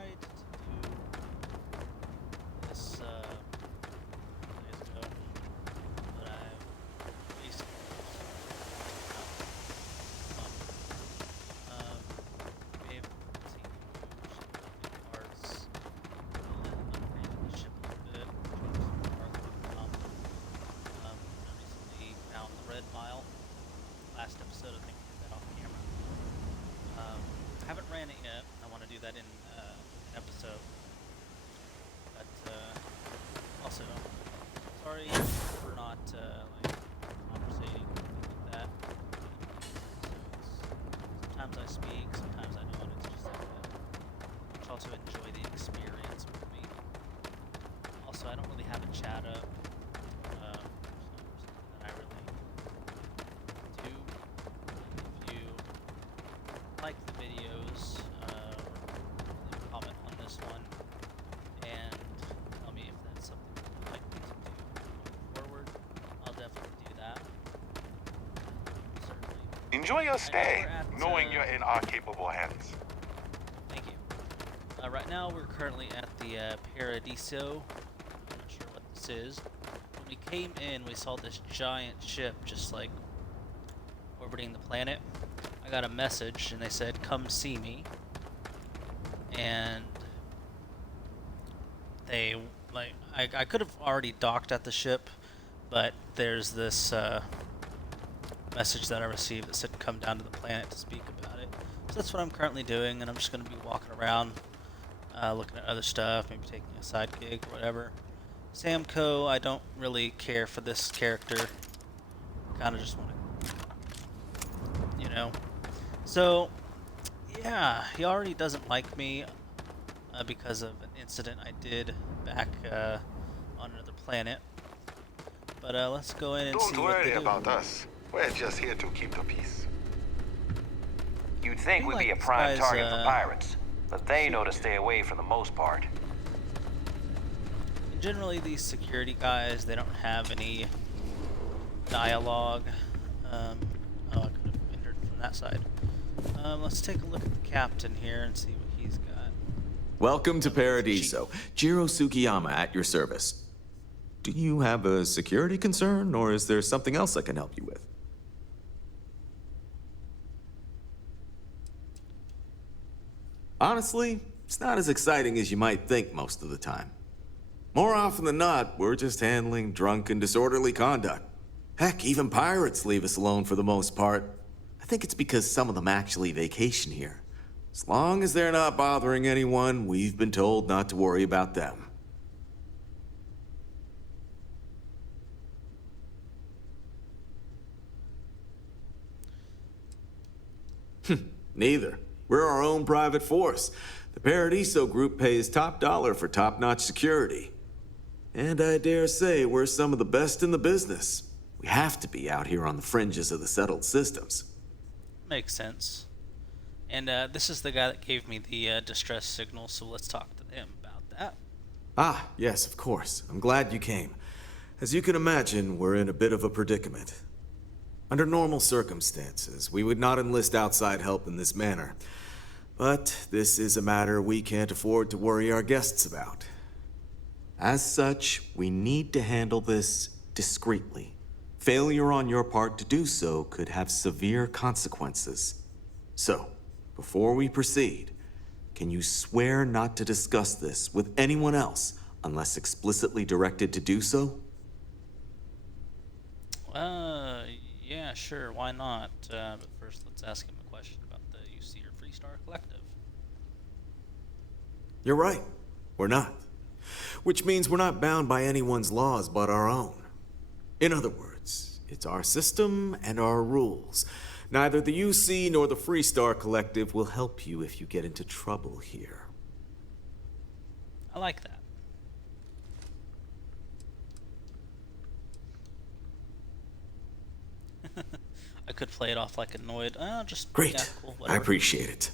tried to do this days ago, but I've basically may have seen moving parts, upgraded the ship a little bit, changed some parts around. I recently found the red mile. Last episode, I think I did that off camera. Haven't ran it yet. I want to do that in an episode. But also, sorry for not like conversating like that. Sometimes I speak, sometimes I don't. It's just like that. I also enjoy the experience with me. Also, I don't really have a chat up. Something that I really do. If you like the videos, leave a comment on this one and tell me if that's something you'd like me to do going forward. I'll definitely do that. Certainly. Enjoy your I know stay, we're at, knowing you're in our capable hands. Thank you. Right now we're currently at the Paradiso. I'm not sure what this is. When we came in, we saw this giant ship just like orbiting the planet. I got a message and they said, "Come see me." And they like I could have already docked at the ship, but there's this message that I received that said, "Come down to the planet to speak about it." So that's what I'm currently doing, and I'm just going to be walking around, looking at other stuff, maybe taking a side gig or whatever. Samco, I don't really care for this character. Kind of just want to, you know. So, yeah, he already doesn't like me because of an incident I did back on another planet. But let's go in and see Don't what worry they do. about us. We're just here to keep the peace. You'd think Feel we'd be a like prime these target guys, for pirates, but they know to stay away for the most part. Generally, these security guys, they don't have any dialogue. Oh, I could have entered from that side. Let's take a look at the captain here and see what he's got. Welcome to Paradiso. Jiro Sukiyama at your service. Do you have a security concern, or is there something else I can help you with? Honestly, it's not as exciting as you might think most of the time. More often than not, we're just handling drunk and disorderly conduct. Heck, even pirates leave us alone for the most part. I think it's because some of them actually vacation here. As long as they're not bothering anyone, we've been told not to worry about them. Neither. We're our own private force. The Paradiso group pays top dollar for top-notch security. And I dare say we're some of the best in the business. We have to be out here on the fringes of the settled systems. Makes sense. And this is the guy that gave me the distress signal, so let's talk to him about that. Ah, yes, of course. I'm glad you came. As you can imagine, we're in a bit of a predicament. Under normal circumstances, we would not enlist outside help in this manner. But this is a matter we can't afford to worry our guests about. As such, we need to handle this discreetly. Failure on your part to do so could have severe consequences. So, before we proceed, can you swear not to discuss this with anyone else unless explicitly directed to do so? Yeah, sure, why not? But first, let's ask him a question about the UC or Freestar Collective. You're right. We're not. Which means we're not bound by anyone's laws but our own. In other words, it's our system and our rules. Neither the UC nor the Freestar Collective will help you if you get into trouble here. I like that. I could play it off like annoyed. Just Great. Yeah, cool, I whatever. appreciate it.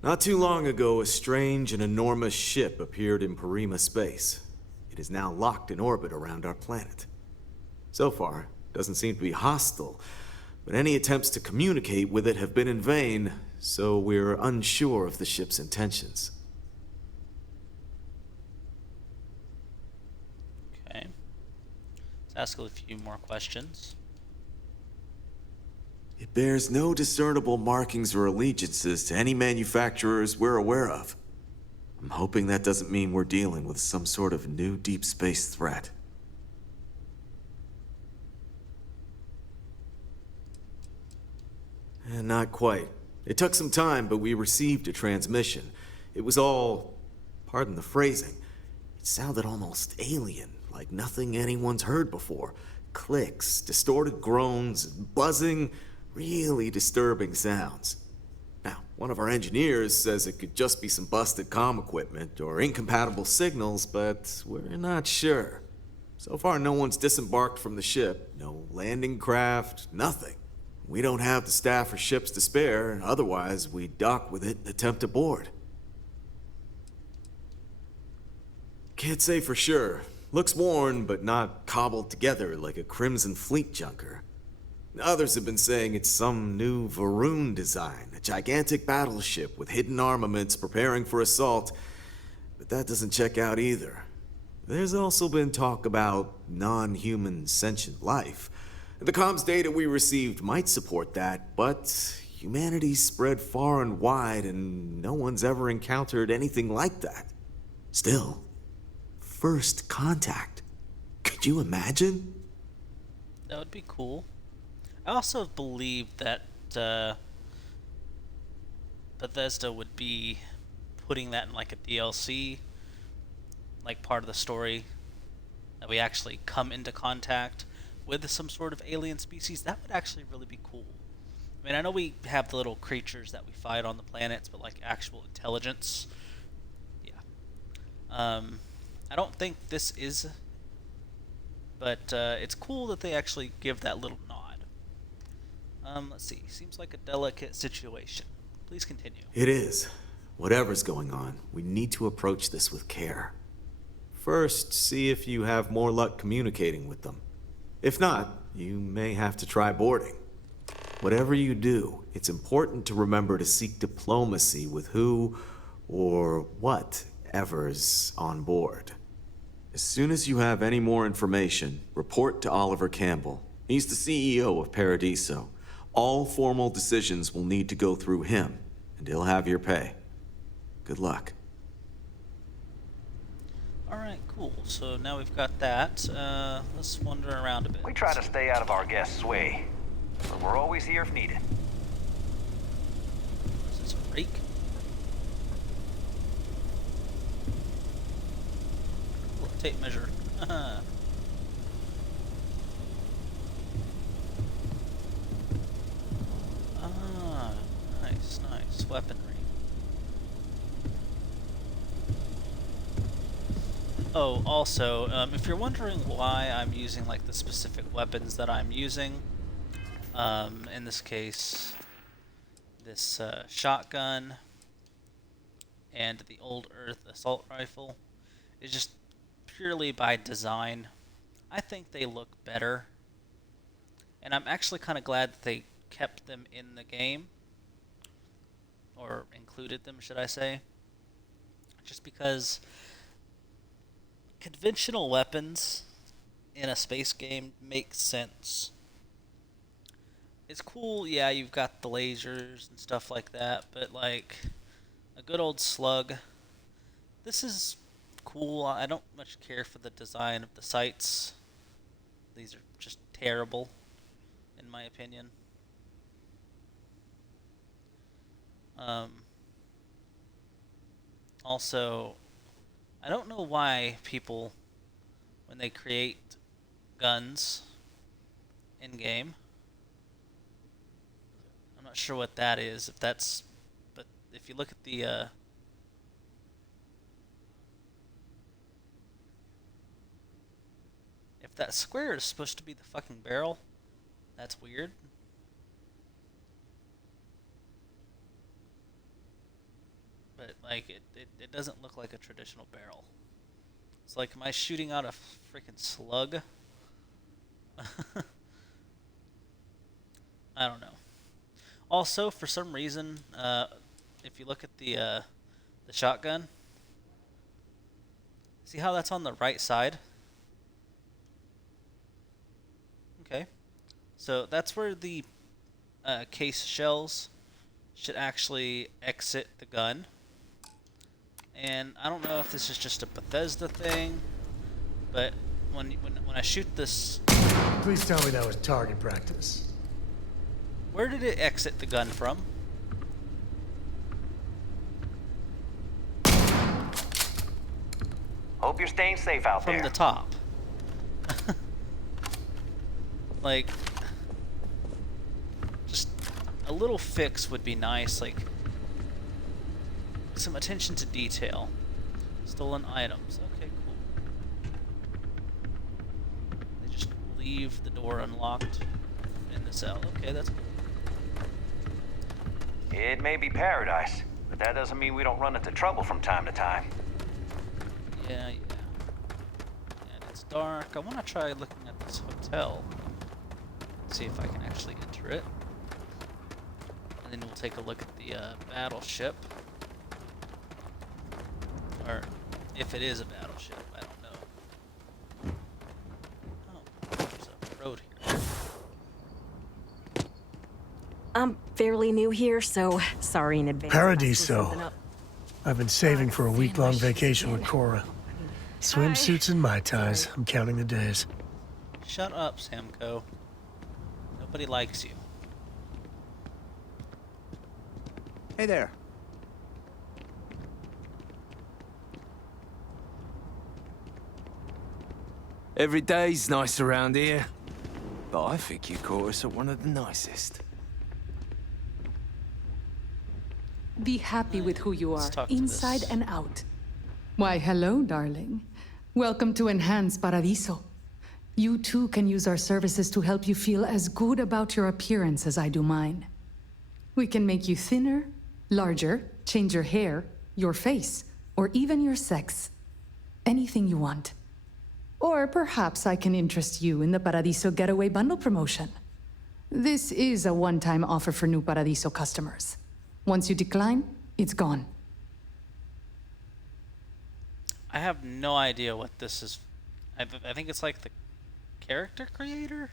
Not too long ago, a strange and enormous ship appeared in Parima space. It is now locked in orbit around our planet. So far, it doesn't seem to be hostile, but any attempts to communicate with it have been in vain, so we're unsure of the ship's intentions. Ask a few more questions. It bears no discernible markings or allegiances to any manufacturers we're aware of. I'm hoping that doesn't mean we're dealing with some sort of new deep space threat. And not quite. It took some time, but we received a transmission. It was all, pardon the phrasing, it sounded almost alien, like nothing anyone's heard before. Clicks, distorted groans, buzzing, really disturbing sounds. Now, one of our engineers says it could just be some busted comm equipment or incompatible signals, but we're not sure. So far, no one's disembarked from the ship, no landing craft, nothing. We don't have the staff or ships to spare, otherwise we'd dock with it and attempt to board. Can't say for sure. Looks worn, but not cobbled together like a Crimson Fleet junker. Others have been saying it's some new Varun design, a gigantic battleship with hidden armaments preparing for assault, but that doesn't check out either. There's also been talk about non-human sentient life. The comms data we received might support that, but humanity's spread far and wide and no one's ever encountered anything like that. Still, first contact. Could you imagine? That would be cool. I also believe that Bethesda would be putting that in like a DLC, like part of the story, that we actually come into contact with some sort of alien species. That would actually really be cool. I mean, I know we have the little creatures that we fight on the planets, but like actual intelligence, yeah. I don't think this is, but it's cool that they actually give that little nod. Let's see. Seems like a delicate situation. Please continue. It is. Whatever's going on, we need to approach this with care. First, see if you have more luck communicating with them. If not, you may have to try boarding. Whatever you do, it's important to remember to seek diplomacy with who or whatever's on board. As soon as you have any more information, report to Oliver Campbell. He's the CEO of Paradiso. All formal decisions will need to go through him, and he'll have your pay. Good luck. Alright, cool. So now we've got that. Let's wander around a bit. We try to stay out of our guests' way, but we're always here if needed. Is this a rake? Ooh, tape measure. Ah, nice weaponry. Oh, also, if you're wondering why I'm using like the specific weapons that I'm using, in this case, this shotgun and the Old Earth assault rifle, is just purely by design. I think they look better, and I'm actually kind of glad that they kept them in the game, or included them, should I say, just because conventional weapons in a space game make sense. It's cool, yeah, you've got the lasers and stuff like that, but like a good old slug, this is cool. I don't much care for the design of the sights. These are just terrible, in my opinion. Also, I don't know why people, when they create guns in-game, I'm not sure what that is, if that's, but if you look at the, if that square is supposed to be the fucking barrel, that's weird. But, like, it doesn't look like a traditional barrel. It's like, am I shooting out a freaking slug? I don't know. Also, for some reason, if you look at the shotgun, see how that's on the right side? So that's where the case shells should actually exit the gun. And I don't know if this is just a Bethesda thing, but when I shoot this, Please tell me that was target practice. where did it exit the gun from? Hope you're staying safe out From there. the top. Like, just a little fix would be nice, like some attention to detail. Stolen items. Okay, cool. They just leave the door unlocked in the cell. Okay, that's cool. It may be paradise, but that doesn't mean we don't run into trouble from time to time. Yeah. And it's dark. I want to try looking at this hotel. See if I can actually enter it. And then we'll take a look at the battleship. Or if it is a battleship, I don't know. Oh, there's a road here. I'm fairly new here, so sorry in advance. if I screw Paradiso. something up. I've been saving for a week-long vacation with Cora. Swimsuits and Mai Tais. I'm counting the days. Shut up, Samco. Nobody likes you. Hey there. Every day's nice around here. But I think you caught us at one of the nicest. Be happy with who you Let's are, talk to inside this. and out. Why, hello, darling. Welcome to Enhanced Paradiso. You too can use our services to help you feel as good about your appearance as I do mine. We can make you thinner, larger, change your hair, your face, or even your sex. Anything you want. Or perhaps I can interest you in the Paradiso Getaway Bundle promotion. This is a one-time offer for new Paradiso customers. Once you decline, it's gone. I have no idea what this is. I think it's like the character creator?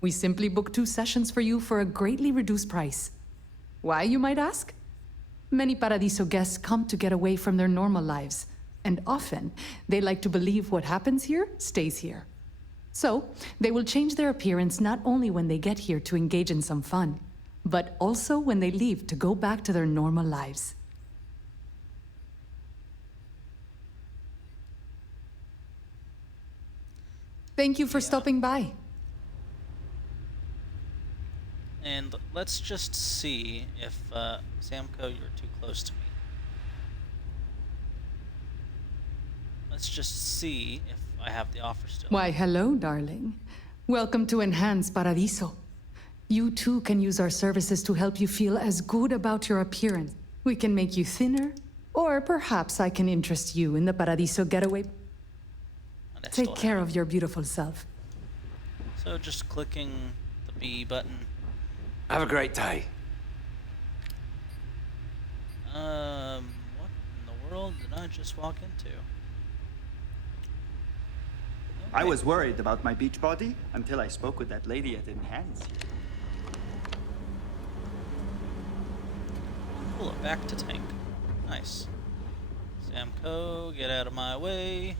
We simply book 2 sessions for you for a greatly reduced price. Why, you might ask? Many Paradiso guests come to get away from their normal lives, and often they like to believe what happens here stays here. So, they will change their appearance not only when they get here to engage in some fun, but also when they leave to go back to their normal lives. Thank you for stopping by. And let's just see if, Samco, you're too close to me. Let's just see if I have the offer still. Why, hello, darling. Welcome to Enhanced Paradiso. You too can use our services to help you feel as good about your appearance. We can make you thinner, or perhaps I can interest you in the Paradiso Getaway. And I still Take care have of your beautiful self. it. So just clicking the B button. Have a great day. What in the world did I just walk into? I was worried about my beach body until I spoke with that lady at Enhance. Pull it back to tank. Nice. Samco, get out of my way.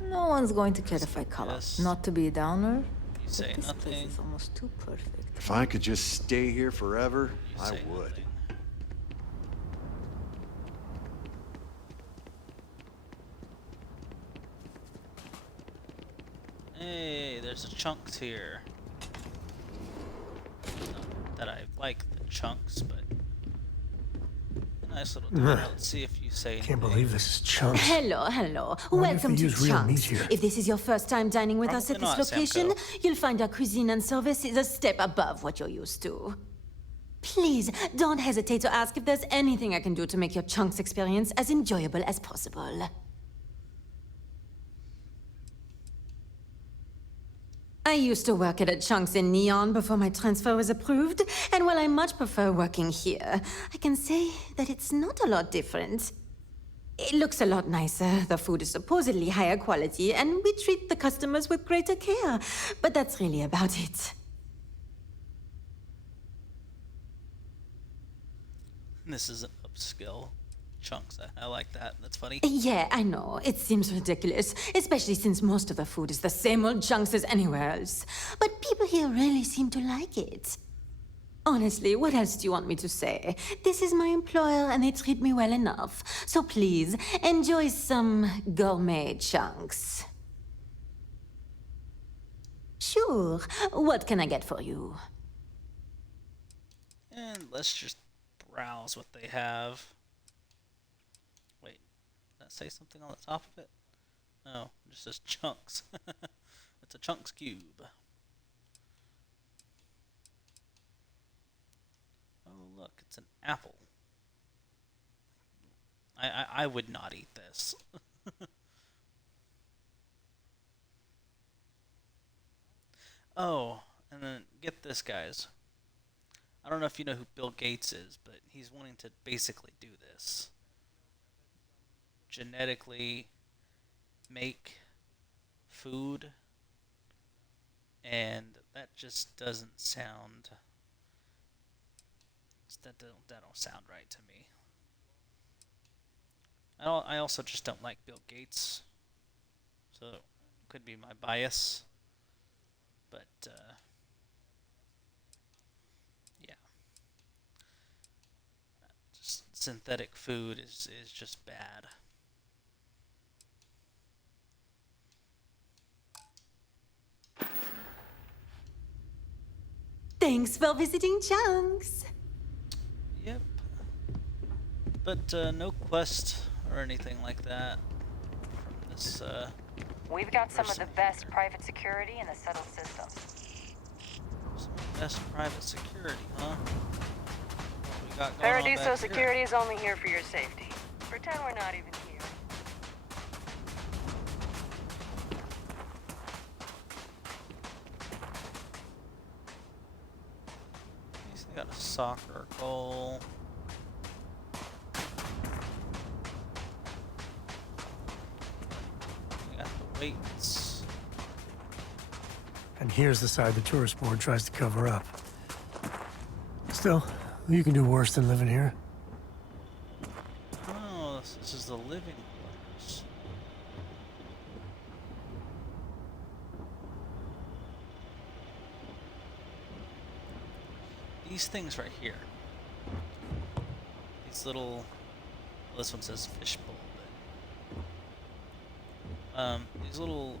No one's going to care if I color. Yes. Not to be a downer, You but say this nothing. place is almost too perfect. If I could just stay here forever, You I say would. nothing. Hey, there's a chunks here. Not that I like the chunks, but a nice little town. Let's see if you say anything. Can't believe this is chunks. Hello. wonder if Welcome they to use real meat Chunks. here. If this is your first time dining with us at Probably this not, location, Samco. you'll find our cuisine and service is a step above what you're used to. Please, don't hesitate to ask if there's anything I can do to make your Chunks experience as enjoyable as possible. I used to work at a Chunks in Neon before my transfer was approved, and while I much prefer working here, I can say that it's not a lot different. It looks a lot nicer. The food is supposedly higher quality, and we treat the customers with greater care. But that's really about it. This is an upskill chunks. I like that. That's funny. Yeah, I know. It seems ridiculous, especially since most of the food is the same old chunks as anywhere else. But people here really seem to like it. Honestly, what else do you want me to say? This is my employer and they treat me well enough. So please, enjoy some gourmet chunks. Sure. What can I get for you? And let's just browse what they have. Wait, did that say something on the top of it? No, it just says chunks. It's a chunks cube. Oh look, it's an apple. I would not eat this. Oh, and then get this, guys. I don't know if you know who Bill Gates is, but he's wanting to basically do this. Genetically make food, and that just doesn't sound... That don't sound right to me. I also just don't like Bill Gates, so it could be my bias. But yeah, just synthetic food is just bad. Thanks for visiting Chunks. Yep. But no quest or anything like that from this. We've got some of the person best here. private security in the settled system. Some best private security, huh? What we got going on Paradiso back security here? is only here for your safety. Pretend we're not even here. He's got a soccer goal. We got the weights. And here's the side the tourist board tries to cover up. Still, you can do worse than living here. Oh, this is the living quarters. These things right here. These little... Well, this one says fishbowl, but... these little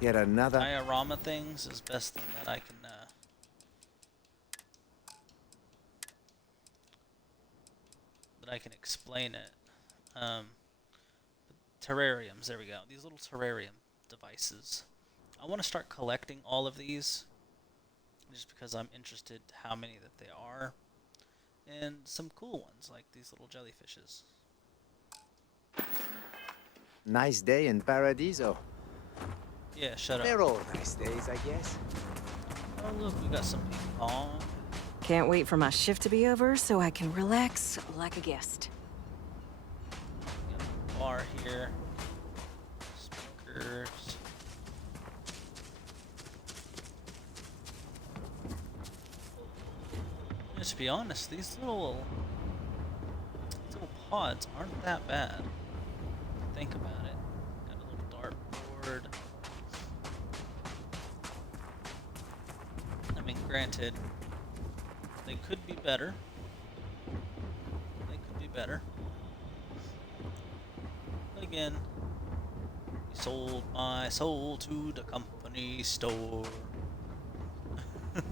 Yet another. diorama things is best thing that I can... that I can explain it. Terrariums, there we go. These little terrarium devices. I want to start collecting all of these, just because I'm interested how many that they are, and some cool ones like these little jellyfishes. Nice day in Paradiso. Yeah, shut up. They're all nice days, I guess. Oh look, we got some ping pong. Can't wait for my shift to be over so I can relax like a guest. We got a bar here. Speakers. Just to be honest, these little pods aren't that bad. Think about it. Got a little dartboard. I mean, granted, they could be better. They could be better. But again, he sold my soul to the company store. What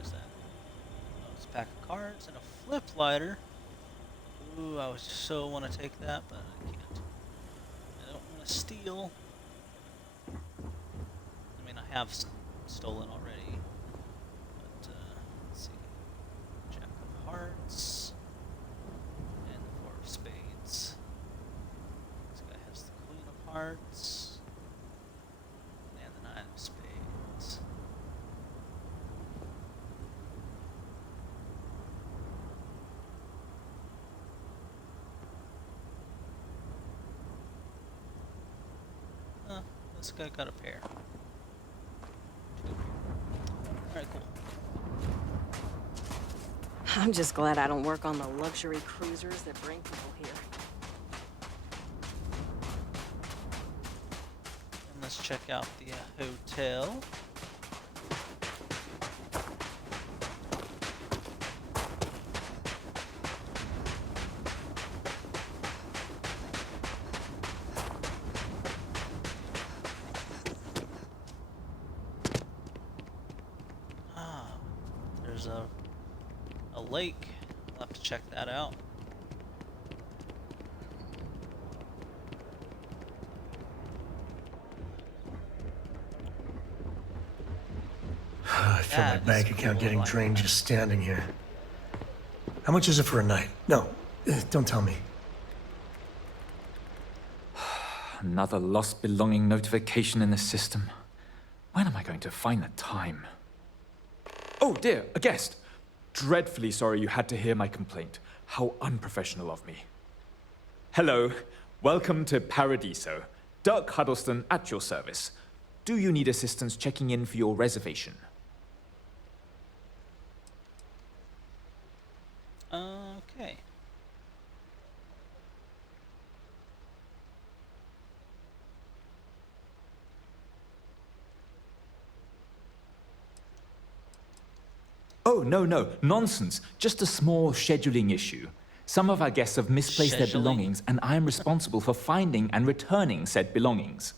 is that? Oh, it's a pack of cards and a flip lighter. Ooh, I would so want to take that, but I can't. I don't want to steal. I mean, I have stolen already. But, let's see. Jack of Hearts. And the Four of Spades. This guy has the Queen of Hearts. And the Nine of Spades. this guy got a pair. Alright, cool. I'm just glad I don't work on the luxury cruisers that bring people here. And let's check out the hotel. There's a lake. I'll have to check that out. I feel my bank account getting drained just standing here. How much is it for a night? No, don't tell me. Another lost belonging notification in the system. When am I going to find the time? Oh dear, a guest! Dreadfully sorry you had to hear my complaint. How unprofessional of me. Hello, welcome to Paradiso. Dirk Huddleston at your service. Do you need assistance checking in for your reservation? Okay. Oh, no, nonsense. Just a small scheduling issue. Some of our guests have misplaced their belongings, and I am responsible for finding and returning said belongings.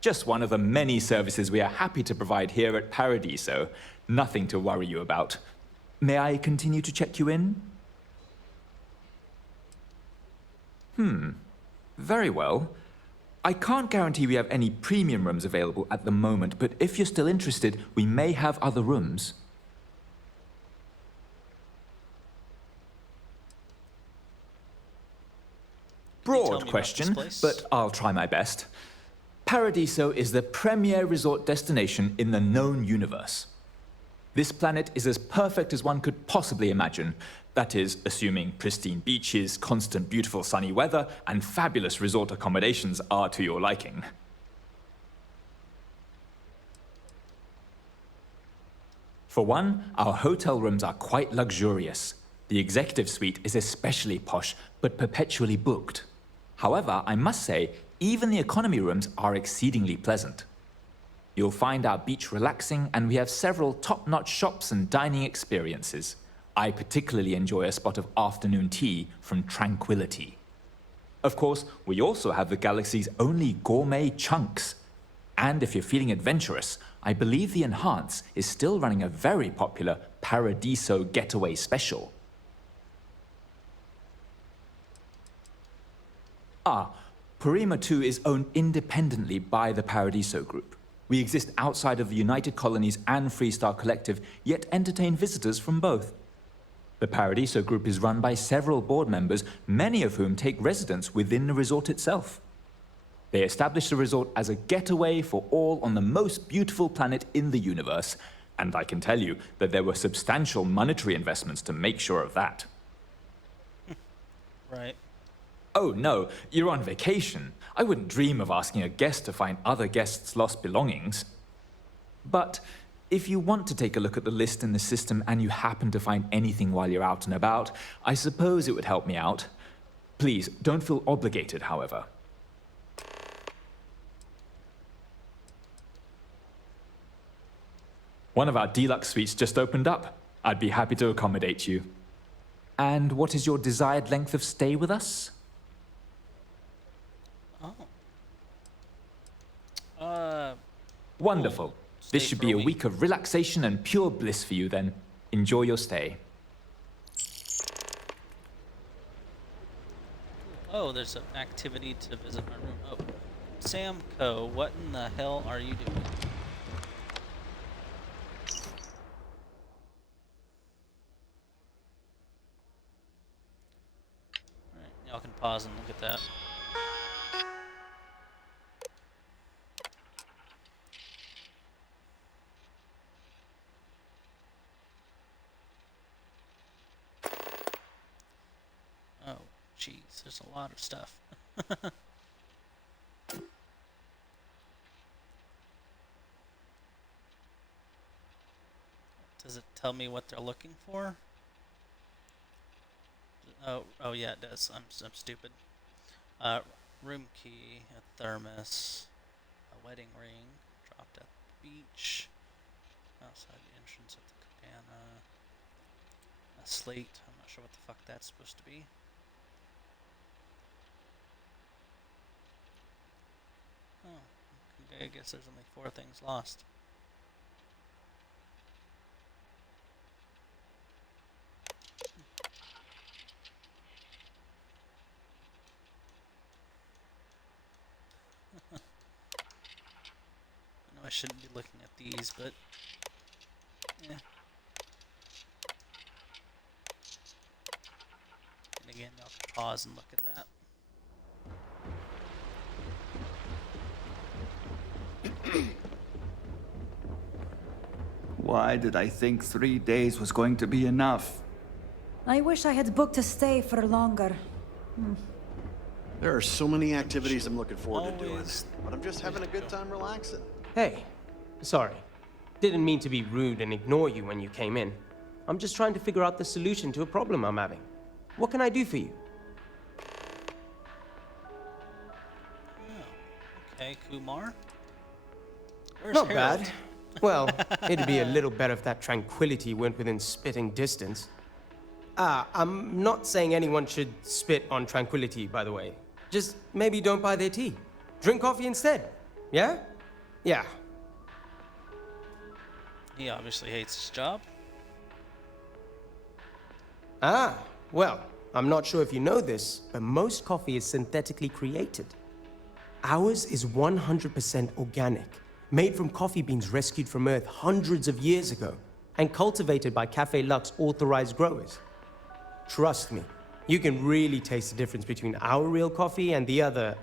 Just one of the many services we are happy to provide here at Paradiso. Nothing to worry you about. May I continue to check you in? Very well. I can't guarantee we have any premium rooms available at the moment, but if you're still interested, we may have other rooms. Broad question, but I'll try my best. Paradiso is the premier resort destination in the known universe. This planet is as perfect as one could possibly imagine. That is, assuming pristine beaches, constant beautiful sunny weather, and fabulous resort accommodations are to your liking. For one, our hotel rooms are quite luxurious. The executive suite is especially posh, but perpetually booked. However, I must say, even the economy rooms are exceedingly pleasant. You'll find our beach relaxing, and we have several top-notch shops and dining experiences. I particularly enjoy a spot of afternoon tea from Tranquility. Of course, we also have the galaxy's only gourmet chunks. And if you're feeling adventurous, I believe the Enhance is still running a very popular Paradiso Getaway Special. Parima 2 is owned independently by the Paradiso Group. We exist outside of the United Colonies and Freestar Collective, yet entertain visitors from both. The Paradiso Group is run by several board members, many of whom take residence within the resort itself. They established the resort as a getaway for all on the most beautiful planet in the universe, and I can tell you that there were substantial monetary investments to make sure of that. Right. Oh no, you're on vacation. I wouldn't dream of asking a guest to find other guests' lost belongings. But if you want to take a look at the list in the system and you happen to find anything while you're out and about, I suppose it would help me out. Please, don't feel obligated, however. One of our deluxe suites just opened up. I'd be happy to accommodate you. And what is your desired length of stay with us? Wonderful. This should be a week of relaxation and pure bliss for you then. Enjoy your stay. Oh, there's an activity to visit my room. Oh, Sam Co., what in the hell are you doing? Alright, y'all can pause and look at that. Oh, jeez, there's a lot of stuff. Does it tell me what they're looking for? Oh yeah, it does. I'm stupid. Room key, a thermos, a wedding ring, dropped at the beach, outside the entrance of the cabana, a slate. I'm not sure what the fuck that's supposed to be. Oh, okay, I guess there's only 4 things lost. I know I shouldn't be looking at these, but yeah. And again, y'all can pause and look at that. Why did I think 3 days was going to be enough? I wish I had booked a stay for longer. There are so many activities I'm looking forward to doing, but I'm just having a good time relaxing. Hey, sorry. Didn't mean to be rude and ignore you when you came in. I'm just trying to figure out the solution to a problem I'm having. What can I do for you? Okay, Kumar. Where's Not Harold? bad. Well, it'd be a little better if that tranquility went within spitting distance. I'm not saying anyone should spit on tranquility, by the way. Just maybe don't buy their tea. Drink coffee instead. Yeah? Yeah. He obviously hates his job. Well, I'm not sure if you know this, but most coffee is synthetically created. Ours is 100% organic, made from coffee beans rescued from Earth hundreds of years ago, and cultivated by Café Luxe authorized growers. Trust me, you can really taste the difference between our real coffee and the other,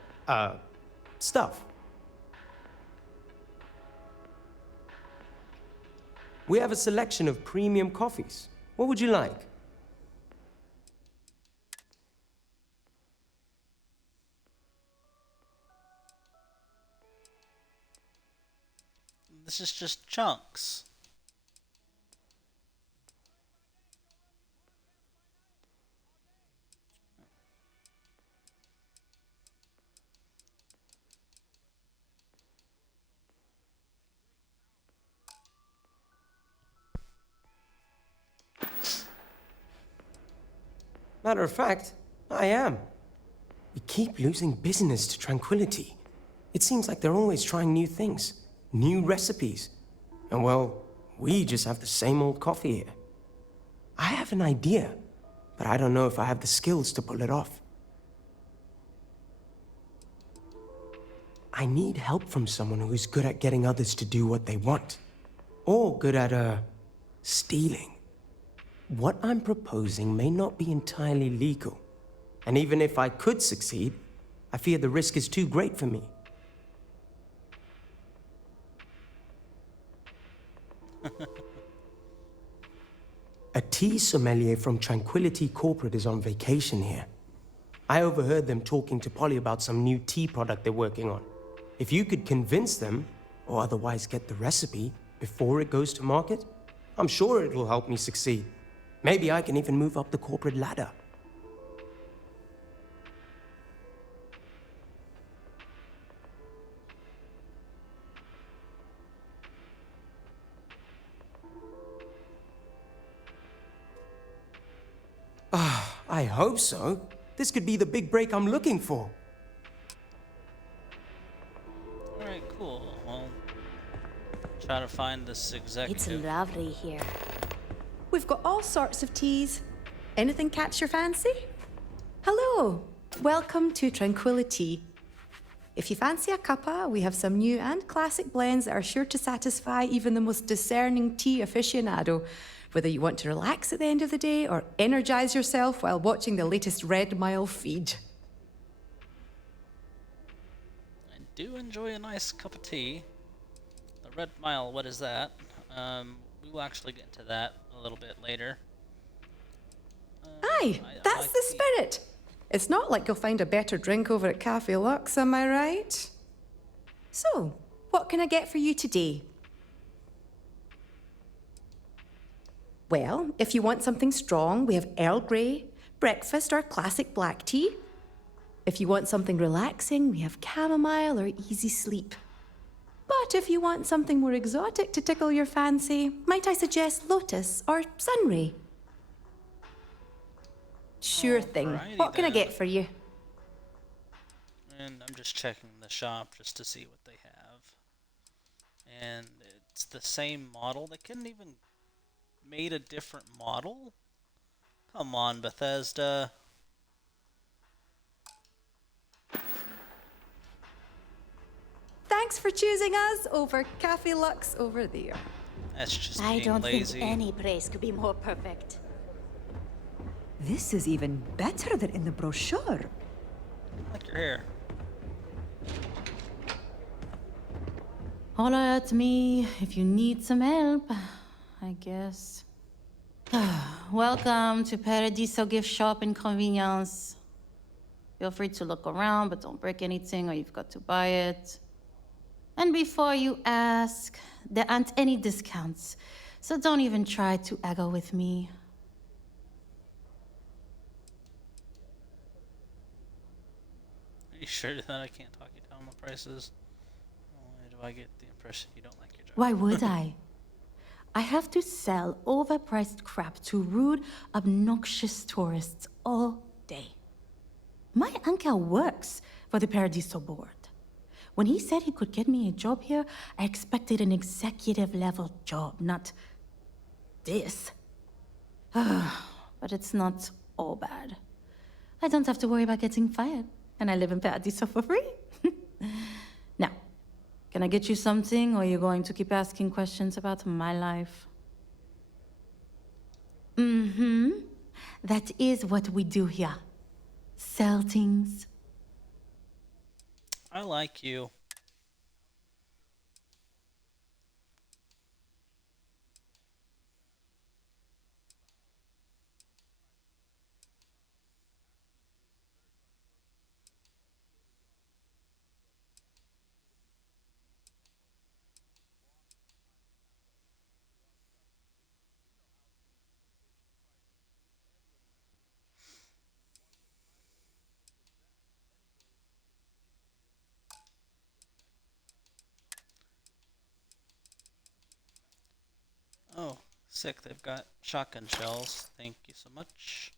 stuff. We have a selection of premium coffees. What would you like? This is just chunks. Matter of fact, I am. We keep losing business to Tranquility. It seems like they're always trying new things, new recipes. And well, we just have the same old coffee here. I have an idea, but I don't know if I have the skills to pull it off. I need help from someone who is good at getting others to do what they want. Or good at, stealing. What I'm proposing may not be entirely legal. And even if I could succeed, I fear the risk is too great for me. A tea sommelier from Tranquility Corporate is on vacation here. I overheard them talking to Polly about some new tea product they're working on. If you could convince them, or otherwise get the recipe, before it goes to market, I'm sure it will help me succeed. Maybe I can even move up the corporate ladder. I hope so. This could be the big break I'm looking for. Alright, cool. Well, try to find this executive. It's lovely here. We've got all sorts of teas. Anything catch your fancy? Hello. Welcome to Tranquility. If you fancy a cuppa, we have some new and classic blends that are sure to satisfy even the most discerning tea aficionado, whether you want to relax at the end of the day or energize yourself while watching the latest Red Mile feed. I do enjoy a nice cup of tea. The Red Mile, what is that? We will actually get into that a little bit later. Aye, that's the spirit. It's not like you'll find a better drink over at Café Luxe, am I right? So, what can I get for you today? Well, if you want something strong, we have Earl Grey, breakfast, or classic black tea. If you want something relaxing, we have chamomile or easy sleep. But if you want something more exotic to tickle your fancy, might I suggest lotus or sunray? Sure thing. What can I get for you? And I'm just checking the shop just to see what they have. And it's the same model. They couldn't even made a different model? Come on, Bethesda. Thanks for choosing us over Cafe Lux over there. That's just I being don't lazy. think any place could be more perfect. This is even better than in the brochure. I like your hair. Holla at me if you need some help, I guess. Welcome to Paradiso Gift Shop and Convenience. Feel free to look around, but don't break anything or you've got to buy it. And before you ask, there aren't any discounts, so don't even try to haggle with me. Are you sure that I can't talk you down on the prices? Why do I get the impression you don't like your job? Why would I? I have to sell overpriced crap to rude, obnoxious tourists all day. My uncle works for the Paradiso board. When he said he could get me a job here, I expected an executive level job, not this. But it's not all bad. I don't have to worry about getting fired, and I live in Paradiso for free. Now, can I get you something, or are you going to keep asking questions about my life? Mm-hmm. That is what we do here. Sell things. I like you. Oh, sick. They've got shotgun shells. Thank you so much.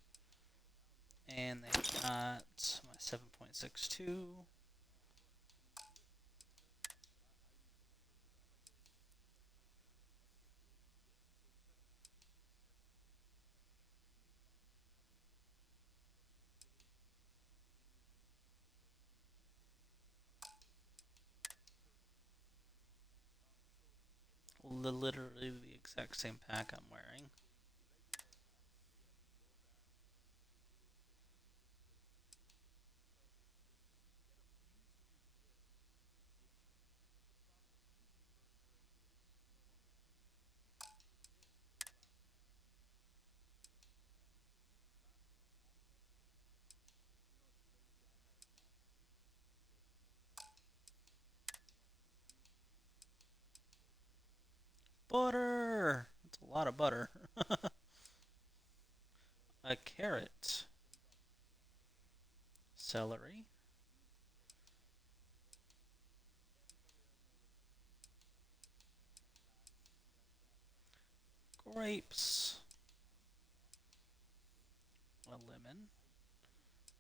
And they've got my 7.62. Literally the exact same pack I'm wearing. Butter! That's a lot of butter. A carrot. Celery. Grapes. A lemon.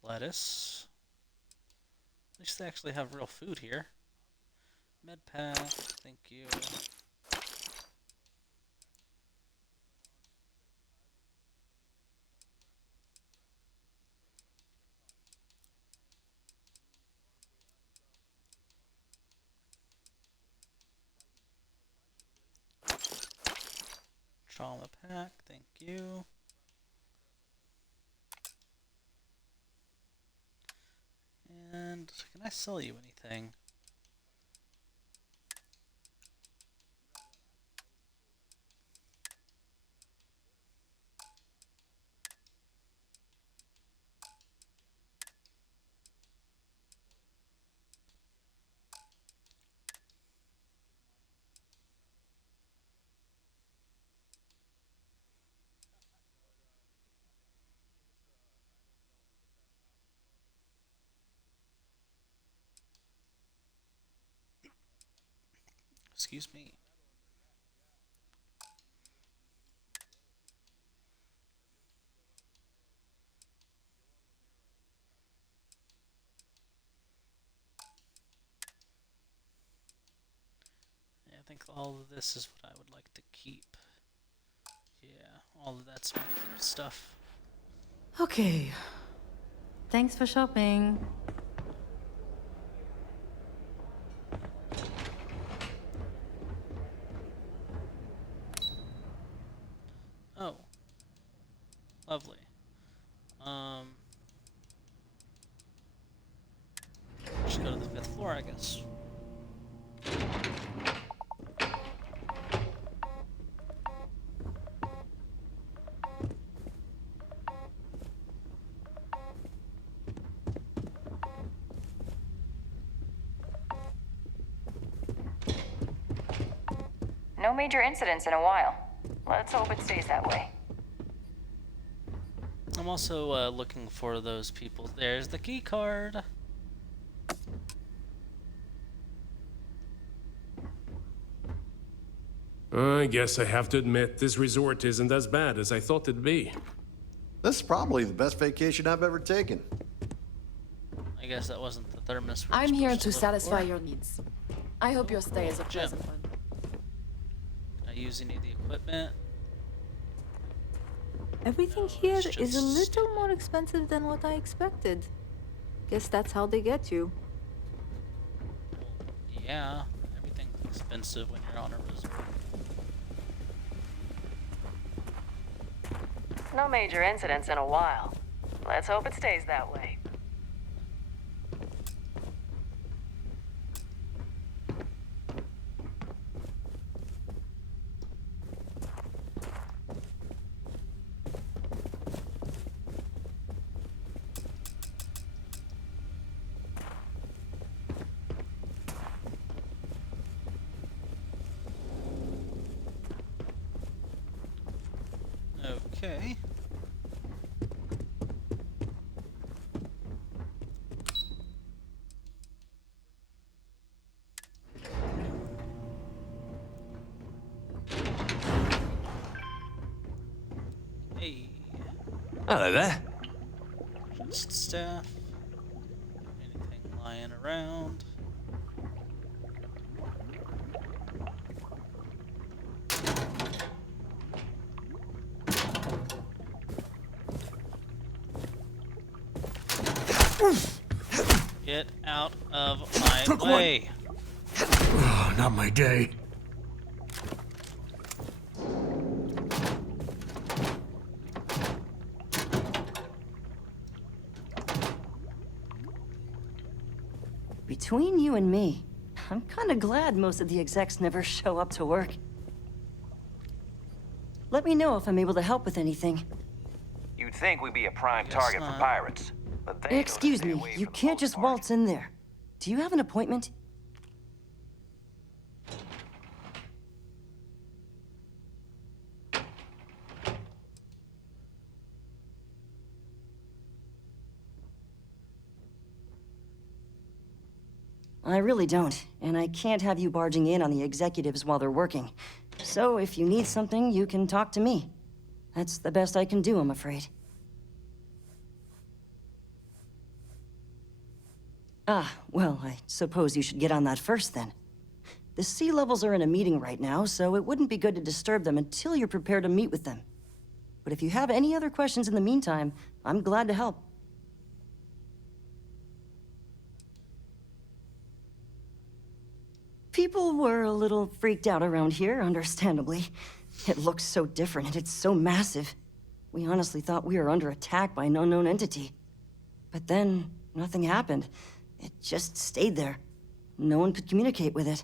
Lettuce. At least they actually have real food here. Med pack. Thank you. Trauma pack. Thank you. And can I sell you anything? Excuse me. Yeah, I think all of this is what I would like to keep. Yeah, all of that's my keep stuff. Okay. Thanks for shopping. Oh. Lovely. Just go to the 5th floor, I guess. No major incidents in a while. Let's hope it stays that way. I'm also looking for those people. There's the key card. I guess I have to admit, this resort isn't as bad as I thought it'd be. This is probably the best vacation I've ever taken. I guess that wasn't the thermos. I'm here to satisfy your needs. I hope your stay is a pleasant one. Can I use any of the equipment? Everything here is a little more expensive than what I expected. Guess that's how they get you. Yeah, everything's expensive when you're on a resort. No major incidents in a while. Let's hope it stays that way. Okay. Hey. Hello there. Just staff. Anything lying around? Get out of my way. Oh, not my day. Between you and me, I'm kinda glad most of the execs never show up to work. Let me know if I'm able to help with anything. You'd think we'd be a prime target for pirates, but they Excuse me, you can't just waltz in there. Do you have an appointment? I really don't, and I can't have you barging in on the executives while they're working. So if you need something, you can talk to me. That's the best I can do, I'm afraid. Ah, well, I suppose you should get on that first, then. The sea levels are in a meeting right now, so it wouldn't be good to disturb them until you're prepared to meet with them. But if you have any other questions in the meantime, I'm glad to help. People were a little freaked out around here, understandably. It looks so different and it's so massive. We honestly thought we were under attack by an unknown entity. But then, nothing happened. It just stayed there. No one could communicate with it.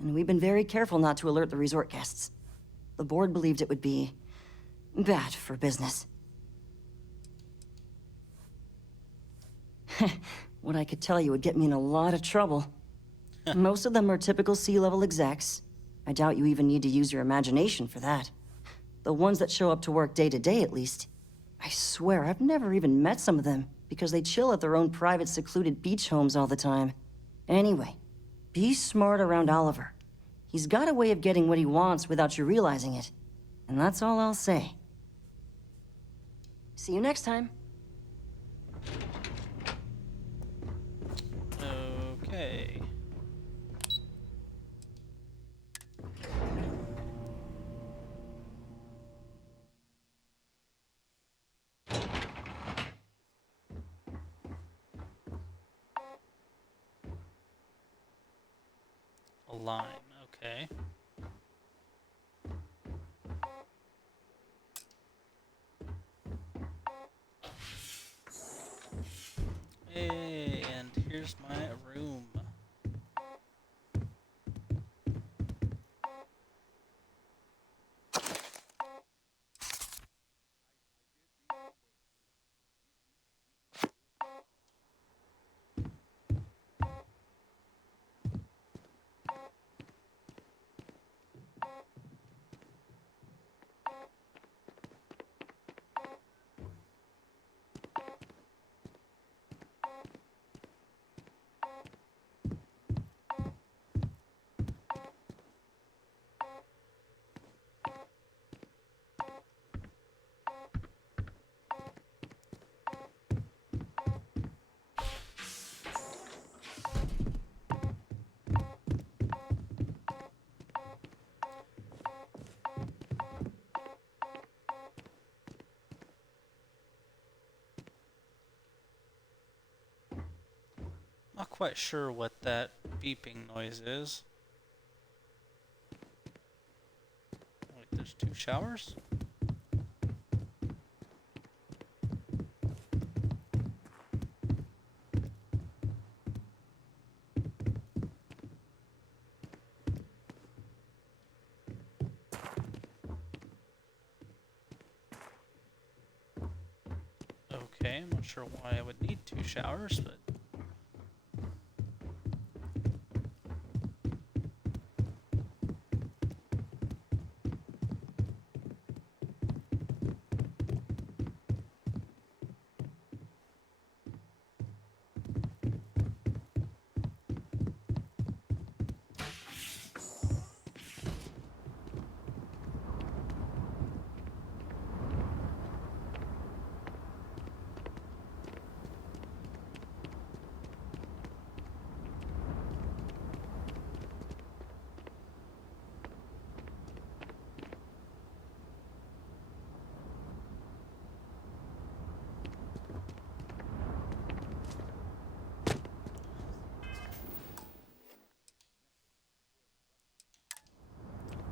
And we've been very careful not to alert the resort guests. The board believed it would be bad for business. What I could tell you would get me in a lot of trouble. Most of them are typical sea-level execs. I doubt you even need to use your imagination for that. The ones that show up to work day to day, at least. I swear, I've never even met some of them, because they chill at their own private, secluded beach homes all the time. Anyway, be smart around Oliver. He's got a way of getting what he wants without you realizing it. And that's all I'll say. See you next time. Okay. A lime, okay. Hey, and here's my room. Not quite sure what that beeping noise is. Wait, there's 2 showers? Okay, I'm not sure why I would need 2 showers, but...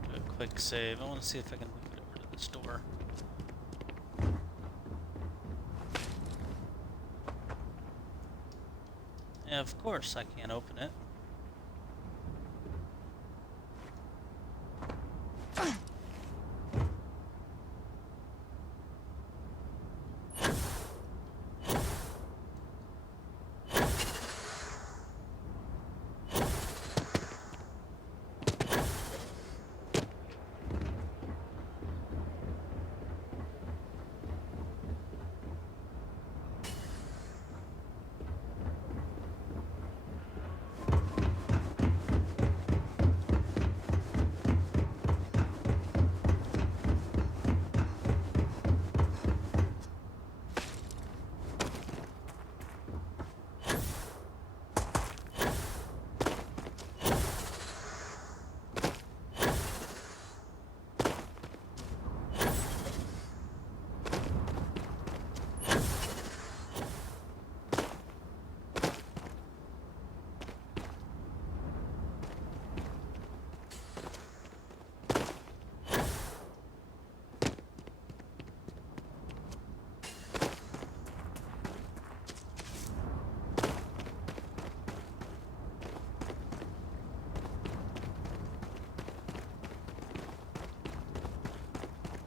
Do a quick save. I want to see if I can move it over to this door. Yeah, of course I can't open it.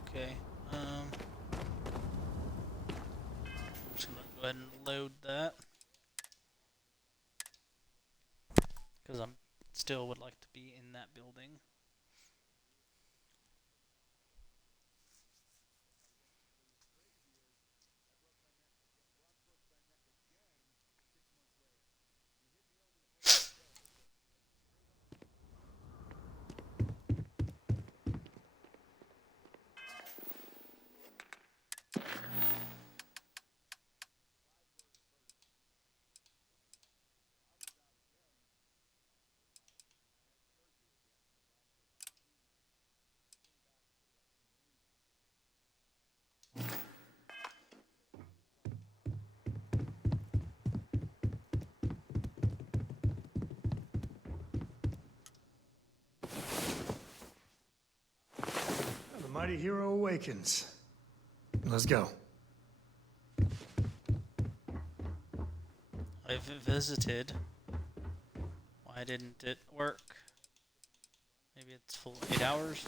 Okay, just gonna go ahead and load that. Because I'm still would like to be in that building. mighty hero awakens. Let's go. I've visited. Why didn't it work? Maybe it's full 8 hours?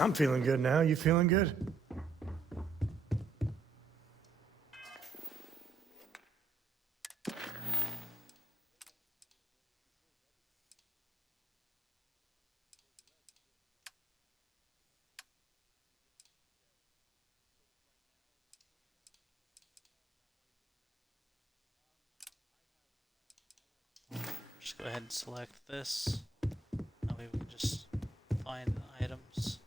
I'm feeling good now. You feeling good? Just go ahead and select this. That way we can just find the items.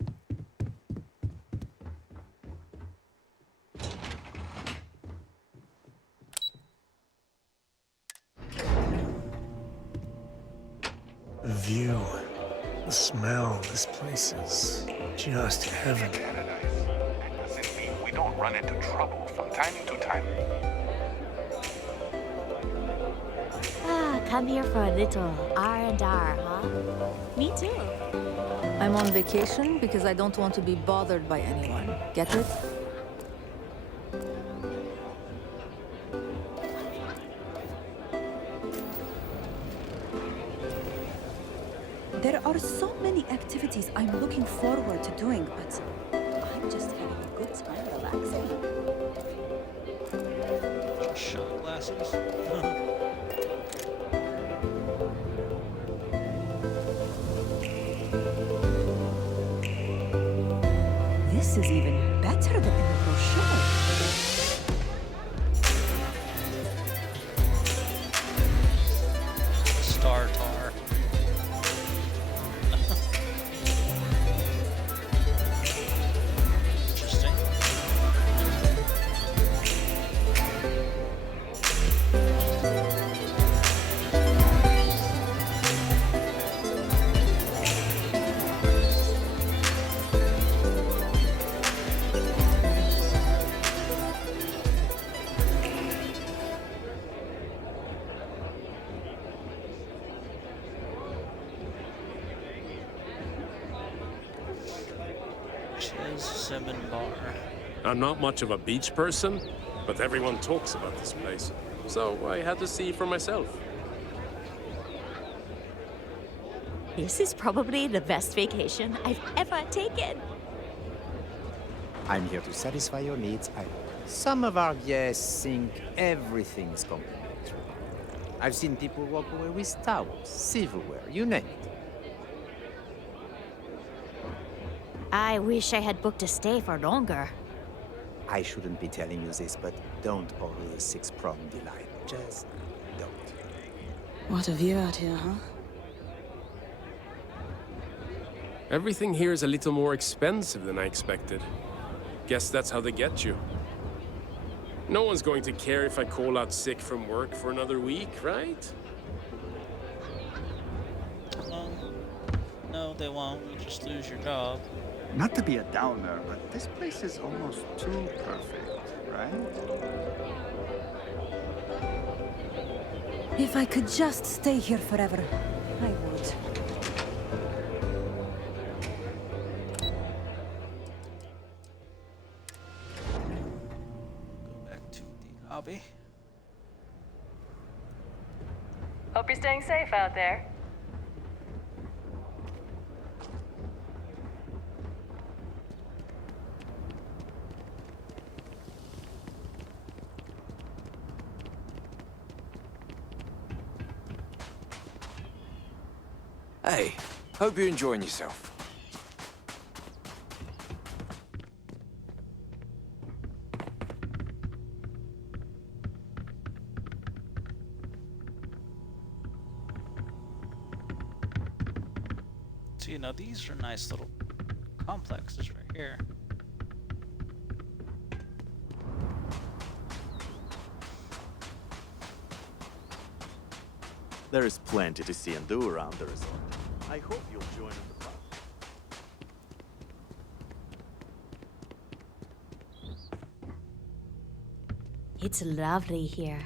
The view, the smell, this place is just heaven. Doesn't mean we don't run into trouble from time to time. Ah, come here for a little R&R, huh? Me too. I'm on vacation because I don't want to be bothered by anyone. Get it? There are so many activities I'm looking forward to doing, but I'm just having a good time relaxing. Shot glasses. This is even better than in the brochure. Star tar. Interesting. Cinnamon bar. I'm not much of a beach person, but everyone talks about this place. So I had to see for myself. This is probably the best vacation I've ever taken. I'm here to satisfy your needs. Some of our guests think everything is complimentary. I've seen people walk away with towels, silverware, you name it. I wish I had booked a stay for longer. I shouldn't be telling you this, but don't order the six-pronged delight. Just don't. What a view out here, huh? Everything here is a little more expensive than I expected. Guess that's how they get you. No one's going to care if I call out sick from work for another week, right? No, they won't. You'll just lose your job. Not to be a downer, but this place is almost too perfect, right? If I could just stay here forever, I would. Go back to the lobby. Hope you're staying safe out there. Hey, hope you're enjoying yourself. So, you know, these are nice little complexes right here. There is plenty to see and do around the resort. I hope you'll join in the fun. It's lovely here.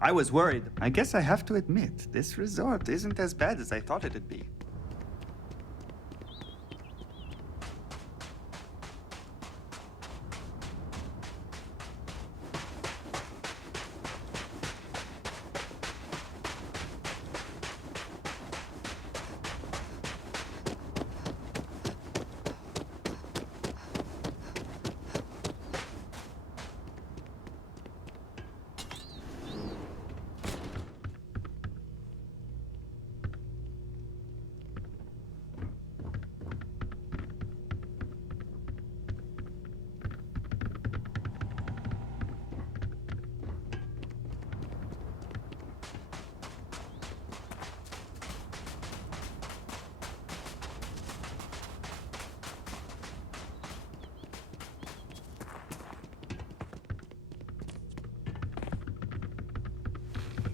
I was worried. I guess I have to admit, this resort isn't as bad as I thought it'd be.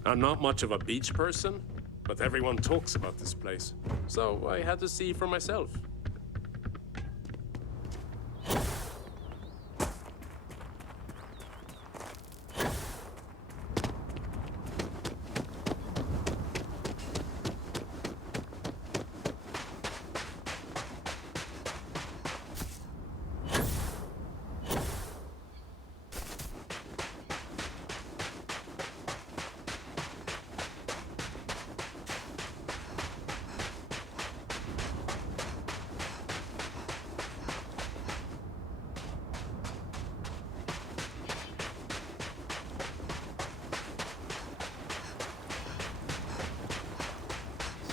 I'm not much of a beach person, but everyone talks about this place. So I had to see for myself.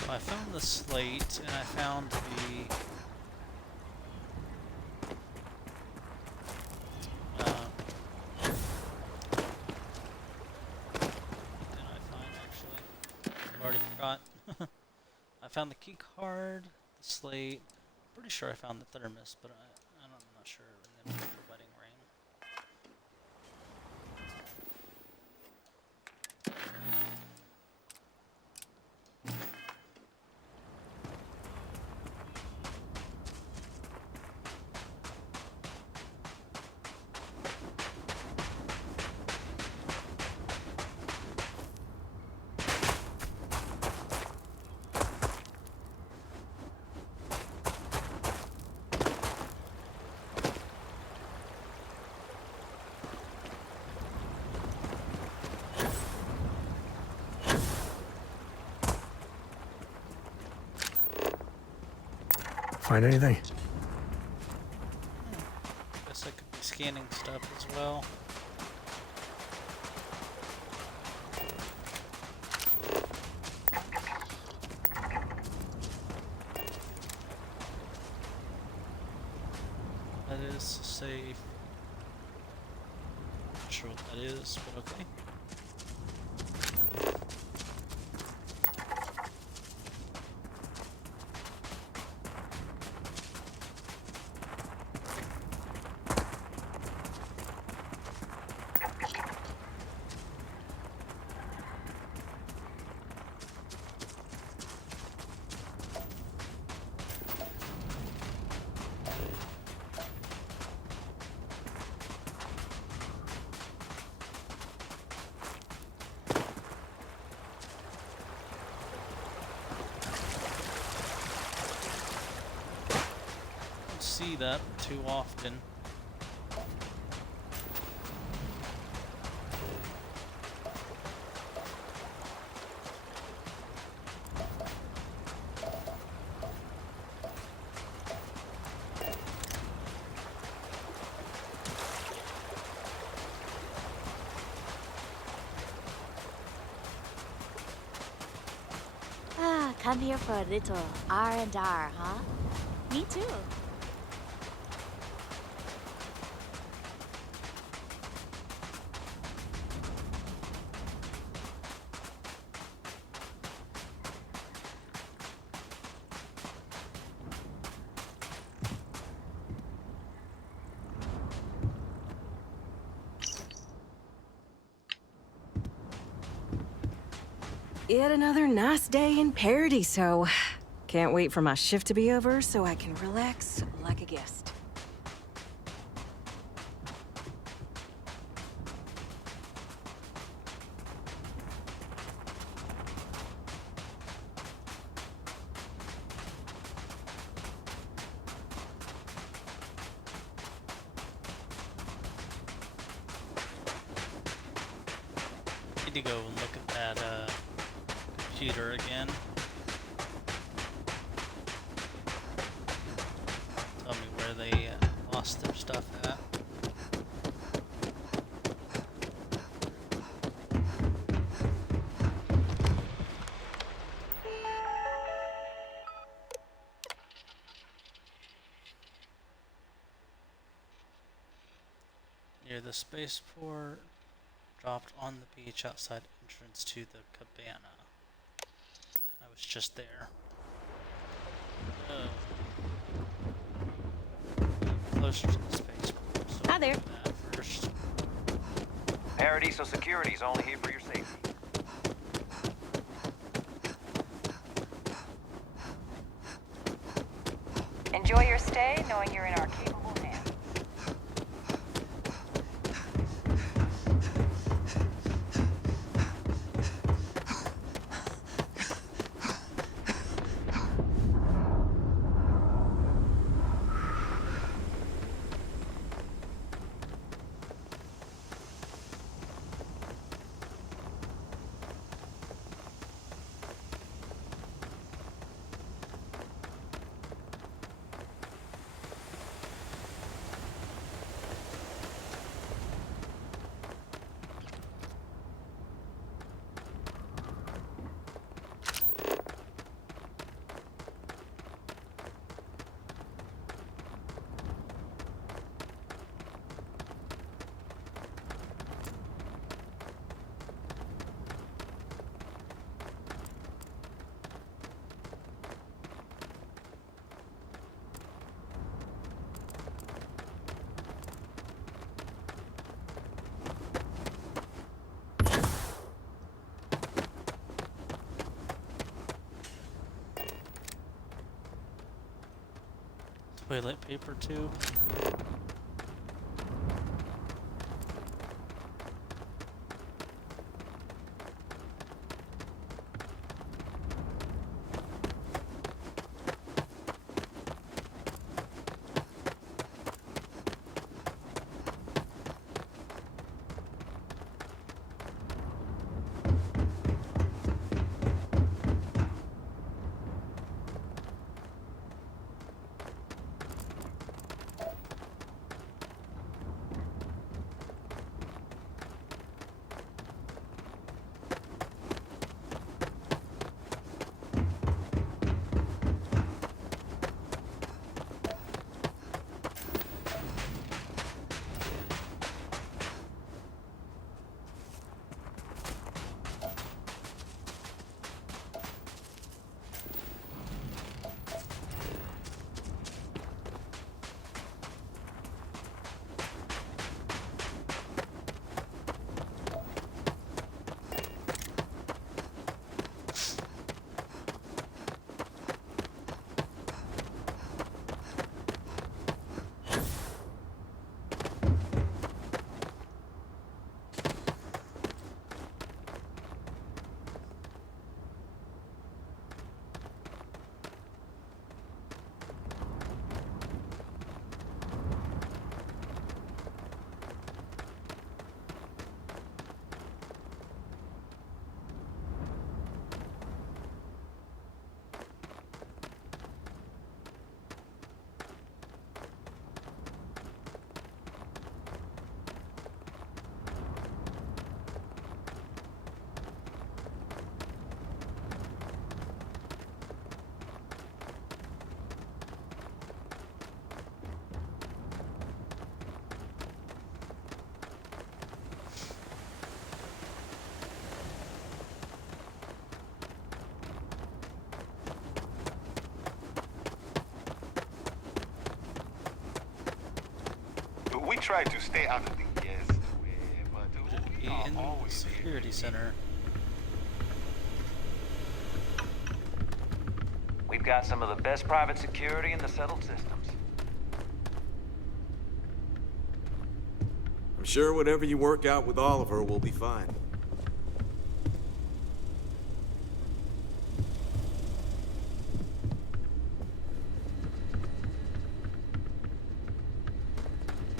I found the slate, and I found the... what did I find, actually? I've already forgot. I found the key card, the slate. I'm pretty sure I found the thermos, but I'm not sure. And then the wedding ring. Find anything? Guess I could be scanning stuff as well. That is safe. Not sure what that is, but okay. See that too often. Ah, come here for a little R&R, huh? Me too. Yet another nice day in Paradiso. Can't wait for my shift to be over so I can relax like a guest. need to go and look at that computer again. Tell me where they lost their stuff at. Near the spaceport, dropped on the beach outside entrance to the cabana. I was just there. Closer to the spaceport. So Hi there. that first. Paradiso Security's only here for your safety. Enjoy your stay, knowing you're in our capable hands. Toilet paper too. We try to stay out of the guest way, but we are In the always security center. We've got some of the best private security in the settled systems. I'm sure whatever you work out with Oliver will be fine.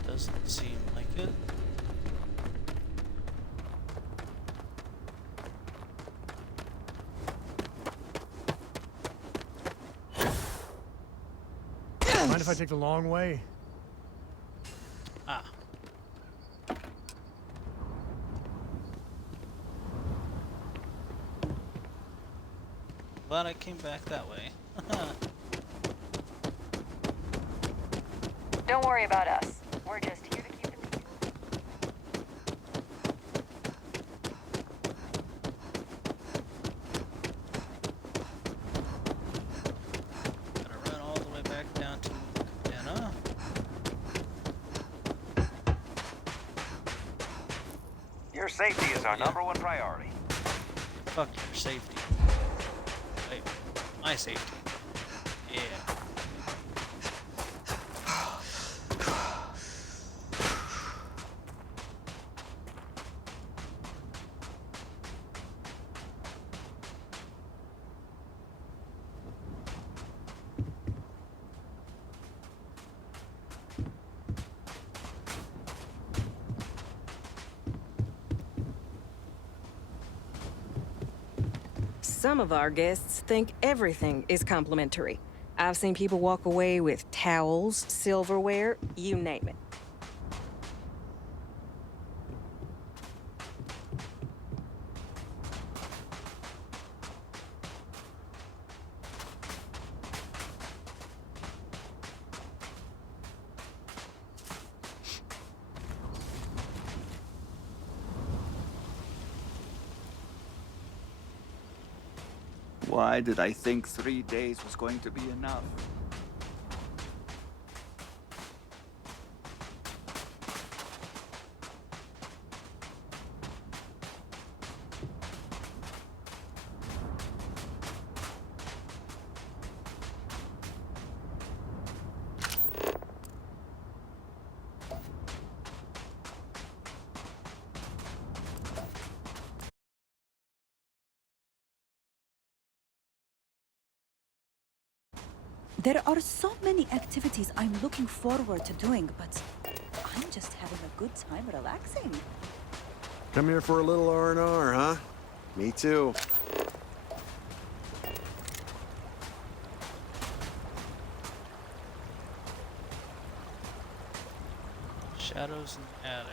Doesn't seem like it. Mind if I take the long way? Ah. Glad I came back that way. Don't worry about us. We're just here to keep the peace. Gotta run all the way back down to Cadena. Your safety is our #1 priority. Fuck your safety. Wait, my safety. Yeah. Some of our guests think everything is complimentary. I've seen people walk away with towels, silverware, you name it. Why did I think 3 days was going to be enough? There are so many activities I'm looking forward to doing, but I'm just having a good time relaxing. Come here for a little R&R, huh? Me too. Shadows in the attic.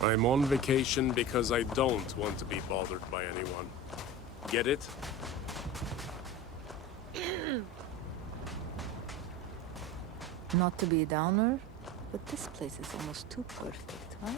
I'm on vacation because I don't want to be bothered by anyone. Get it? Not to be a downer, but this place is almost too perfect, right?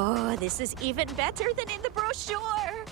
Oh, this is even better than in the brochure.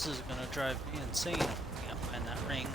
This is gonna drive me insane if I can't find that ring.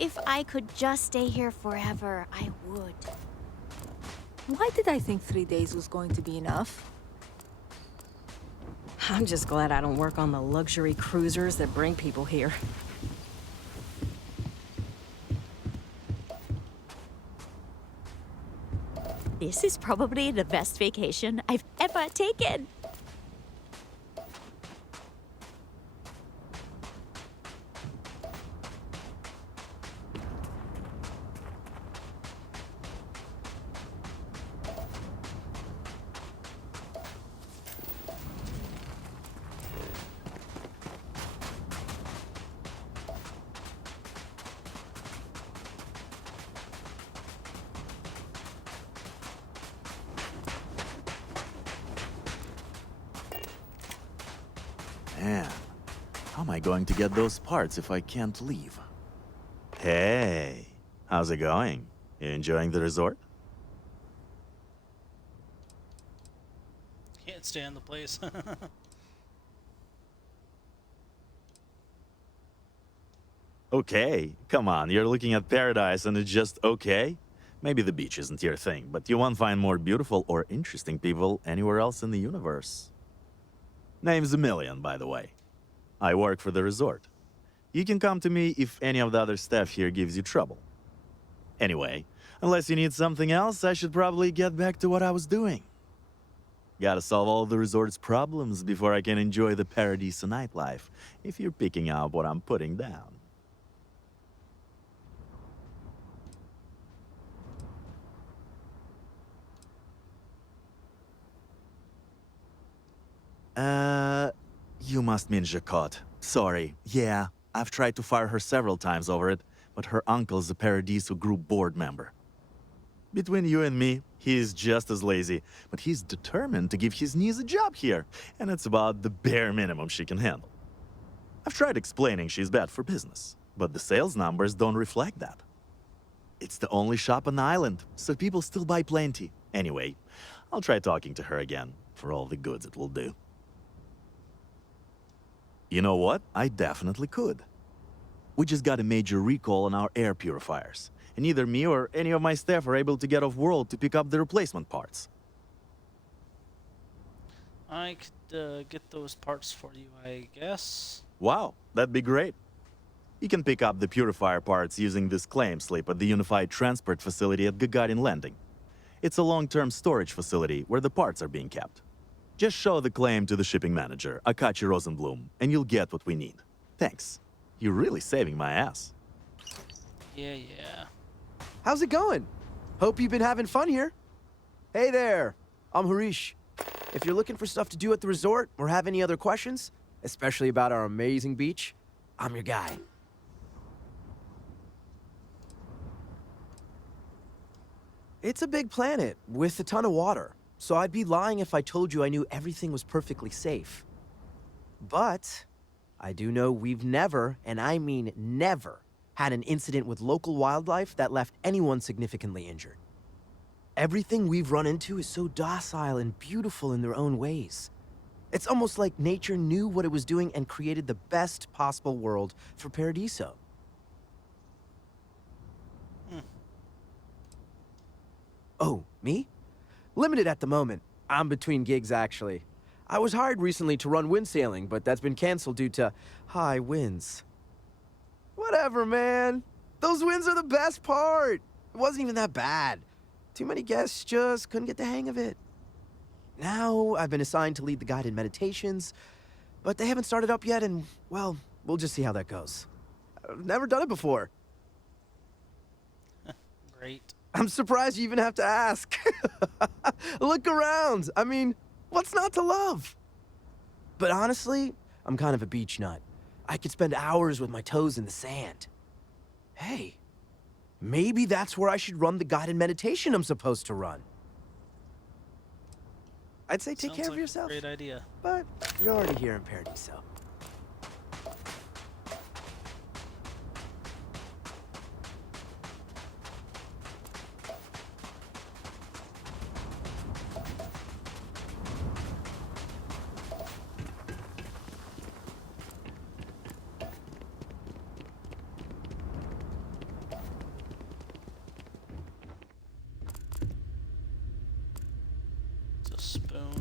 If I could just stay here forever, I would. Why did I think 3 days was going to be enough? I'm just glad I don't work on the luxury cruisers that bring people here. This is probably the best vacation I've ever taken. Man, how am I going to get those parts if I can't leave? Hey, how's it going? You enjoying the resort? Can't stand the place. Okay, come on, you're looking at paradise and it's just okay? Maybe the beach isn't your thing, but you won't find more beautiful or interesting people anywhere else in the universe. Name's Emilian, by the way. I work for the resort. You can come to me if any of the other staff here gives you trouble. Anyway, unless you need something else, I should probably get back to what I was doing. Gotta solve all the resort's problems before I can enjoy the paradise nightlife, if you're picking up what I'm putting down. You must mean Jacquot. Sorry. Yeah, I've tried to fire her several times over it, but her uncle's a Paradiso Group board member. Between you and me, he's just as lazy, but he's determined to give his niece a job here, and it's about the bare minimum she can handle. I've tried explaining she's bad for business, but the sales numbers don't reflect that. It's the only shop on the island, so people still buy plenty. Anyway, I'll try talking to her again, for all the goods it will do. You know what? I definitely could. We just got a major recall on our air purifiers, and neither me or any of my staff are able to get off-world to pick up the replacement parts. I could get those parts for you, I guess. Wow, that'd be great. You can pick up the purifier parts using this claim slip at the Unified Transport Facility at Gagarin Landing. It's a long-term storage facility where the parts are being kept. Just show the claim to the shipping manager, Akachi Rosenblum, and you'll get what we need. Thanks. You're really saving my ass. Yeah. How's it going? Hope you've been having fun here. Hey there, I'm Harish. If you're looking for stuff to do at the resort or have any other questions, especially about our amazing beach, I'm your guy. It's a big planet with a ton of water, so I'd be lying if I told you I knew everything was perfectly safe. But I do know we've never, and I mean never, had an incident with local wildlife that left anyone significantly injured. Everything we've run into is so docile and beautiful in their own ways. It's almost like nature knew what it was doing and created the best possible world for Paradiso. Oh, me? Limited at the moment. I'm between gigs, actually. I was hired recently to run wind sailing, but that's been canceled due to high winds. Whatever, man. Those winds are the best part. It wasn't even that bad. Too many guests just couldn't get the hang of it. Now I've been assigned to lead the guided meditations, but they haven't started up yet, and, well, we'll just see how that goes. I've never done it before. Great. I'm surprised you even have to ask. Look around. I mean, what's not to love? But honestly, I'm kind of a beach nut. I could spend hours with my toes in the sand. Hey, maybe that's where I should run the guided meditation I'm supposed to run. I'd say take care of yourself. Great idea. But you're already here in Paradiso.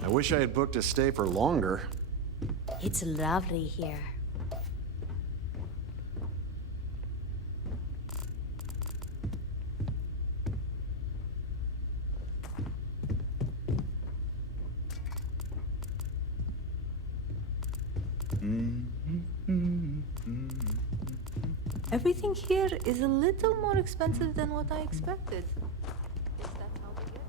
I wish I had booked a stay for longer. It's lovely here. Everything here is a little more expensive than what I expected. Guess that's how they get you.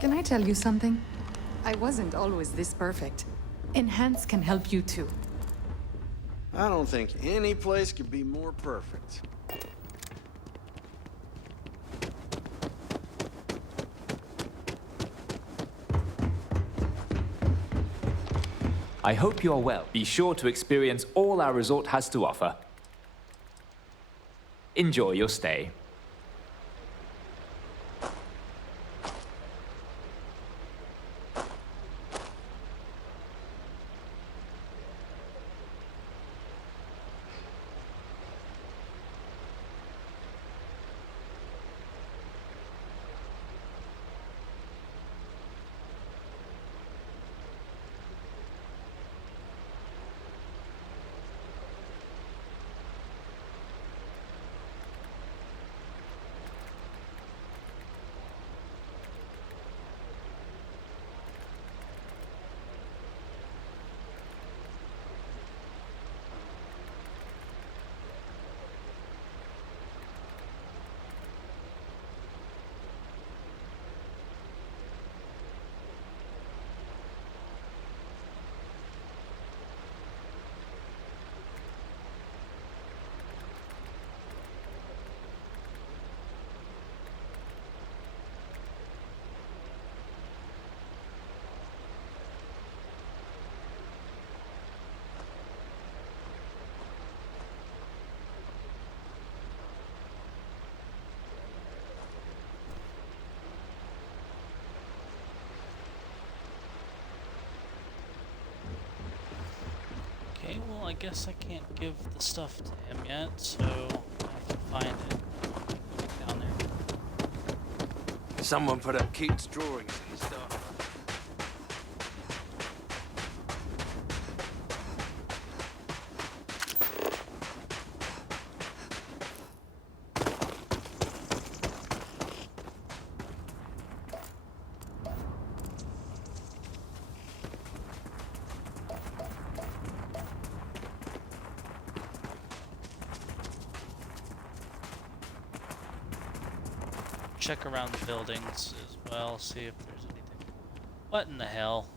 Can I tell you something? I wasn't always this perfect. Enhance can help you too. I don't think any place could be more perfect. I hope you are well. Be sure to experience all our resort has to offer. Enjoy your stay. I guess I can't give the stuff to him yet, so I have to find it down there. Someone put up Keats' drawings and stuff. Check around the buildings as well, see if there's anything. What in the hell?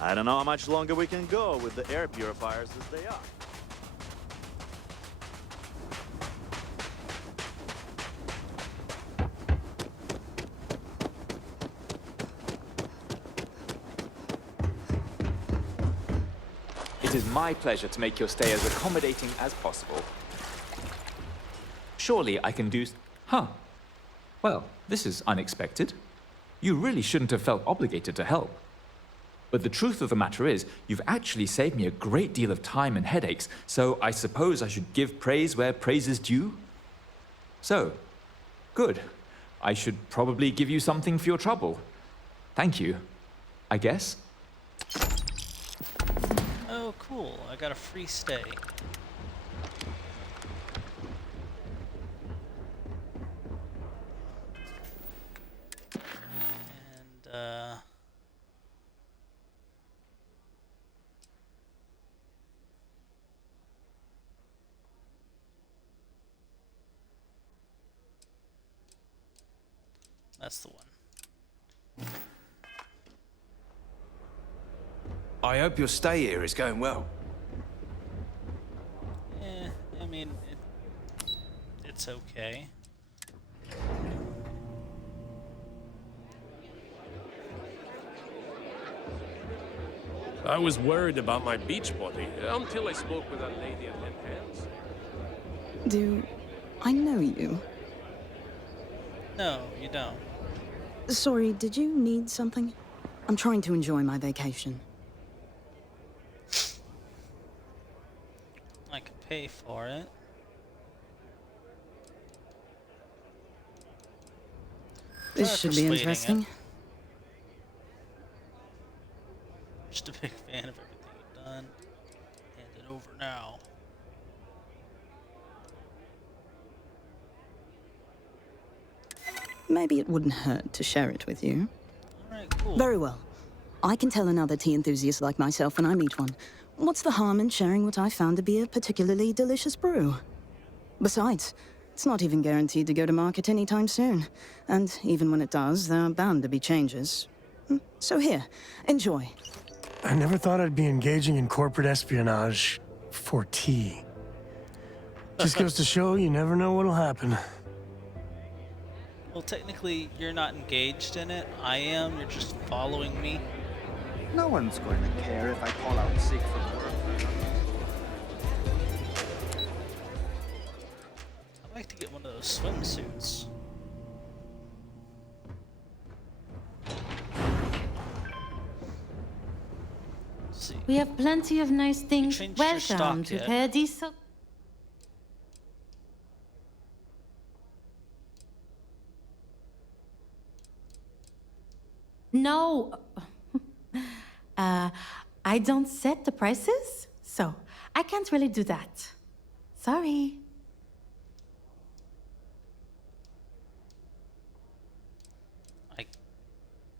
I don't know how much longer we can go with the air purifiers as they are. It is my pleasure to make your stay as accommodating as possible. Surely I can do... Huh. Well, this is unexpected. You really shouldn't have felt obligated to help. But the truth of the matter is, you've actually saved me a great deal of time and headaches, so I suppose I should give praise where praise is due? So, good. I should probably give you something for your trouble. Thank you, I guess. Oh, cool. I got a free stay. And, that's the one. I hope your stay here is going well. I mean, it's okay. I was worried about my beach body until I spoke with that lady at Enhance. Do I know you? No, you don't. Sorry, did you need something? I'm trying to enjoy my vacation. I could pay for it. This Try should be persuading interesting. it. Just a big fan of everything you've done. Hand it over now. Maybe it wouldn't hurt to share it with you. Alright, cool. Very well. I can tell another tea enthusiast like myself when I meet one. What's the harm in sharing what I found to be a particularly delicious brew? Besides, it's not even guaranteed to go to market anytime soon. And even when it does, there are bound to be changes. So here, enjoy. I never thought I'd be engaging in corporate espionage for tea. Just goes to show you never know what'll happen. Well, technically, you're not engaged in it. I am. You're just following me. No one's going to care if I call out sick from work. I'd like to get one of those swimsuits. Let's see. We have plenty of nice things. Changed your Welcome stock to yet? Paradiso. No. I don't set the prices, so I can't really do that. Sorry. I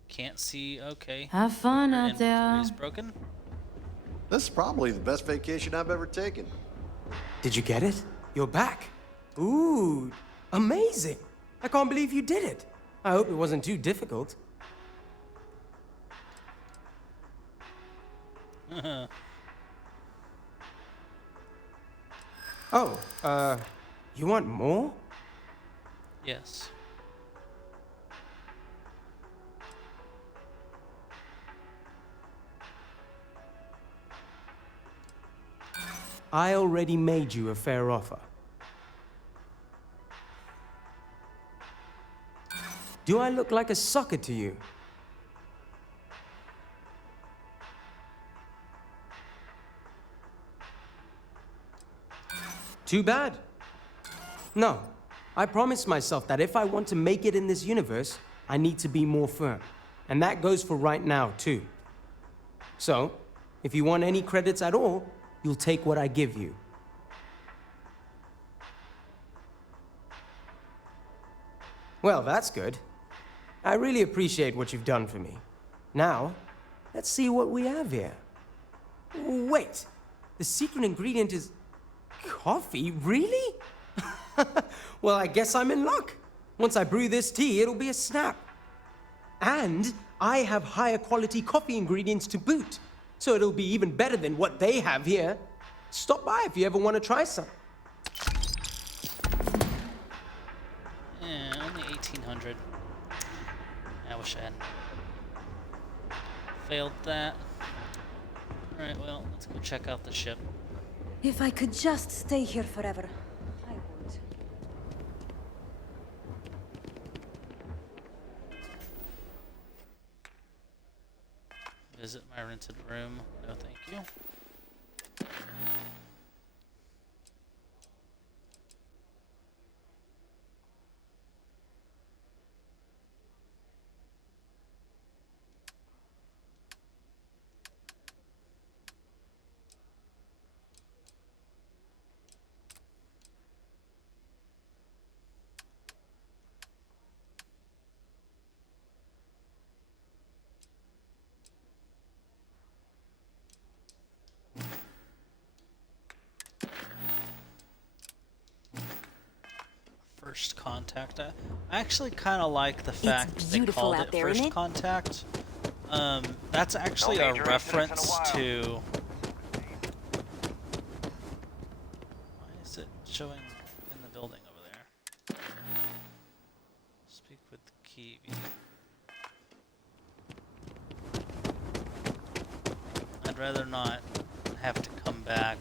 can't see. Okay. Have fun Your out there. inventory's broken. This is probably the best vacation I've ever taken. Did you get it? You're back. Ooh, amazing. I can't believe you did it. I hope it wasn't too difficult. Oh, you want more? Yes. I already made you a fair offer. Do I look like a sucker to you? Too bad. No, I promised myself that if I want to make it in this universe, I need to be more firm. And that goes for right now, too. So, if you want any credits at all, you'll take what I give you. Well, that's good. I really appreciate what you've done for me. Now, let's see what we have here. Wait, the secret ingredient is coffee? Really? Well, I guess I'm in luck. Once I brew this tea, it'll be a snap. And I have higher quality coffee ingredients to boot, so it'll be even better than what they have here. Stop by if you ever want to try some. Yeah, only 1800. I wish I hadn't failed that. Alright, well, let's go check out the ship. If I could just stay here forever, I would. Visit my rented room. No, thank you. First Contact. I actually kind of like the fact they called it First Contact. That's actually a reference to... Why is it showing in the building over there? Speak with the key. I'd rather not have to come back.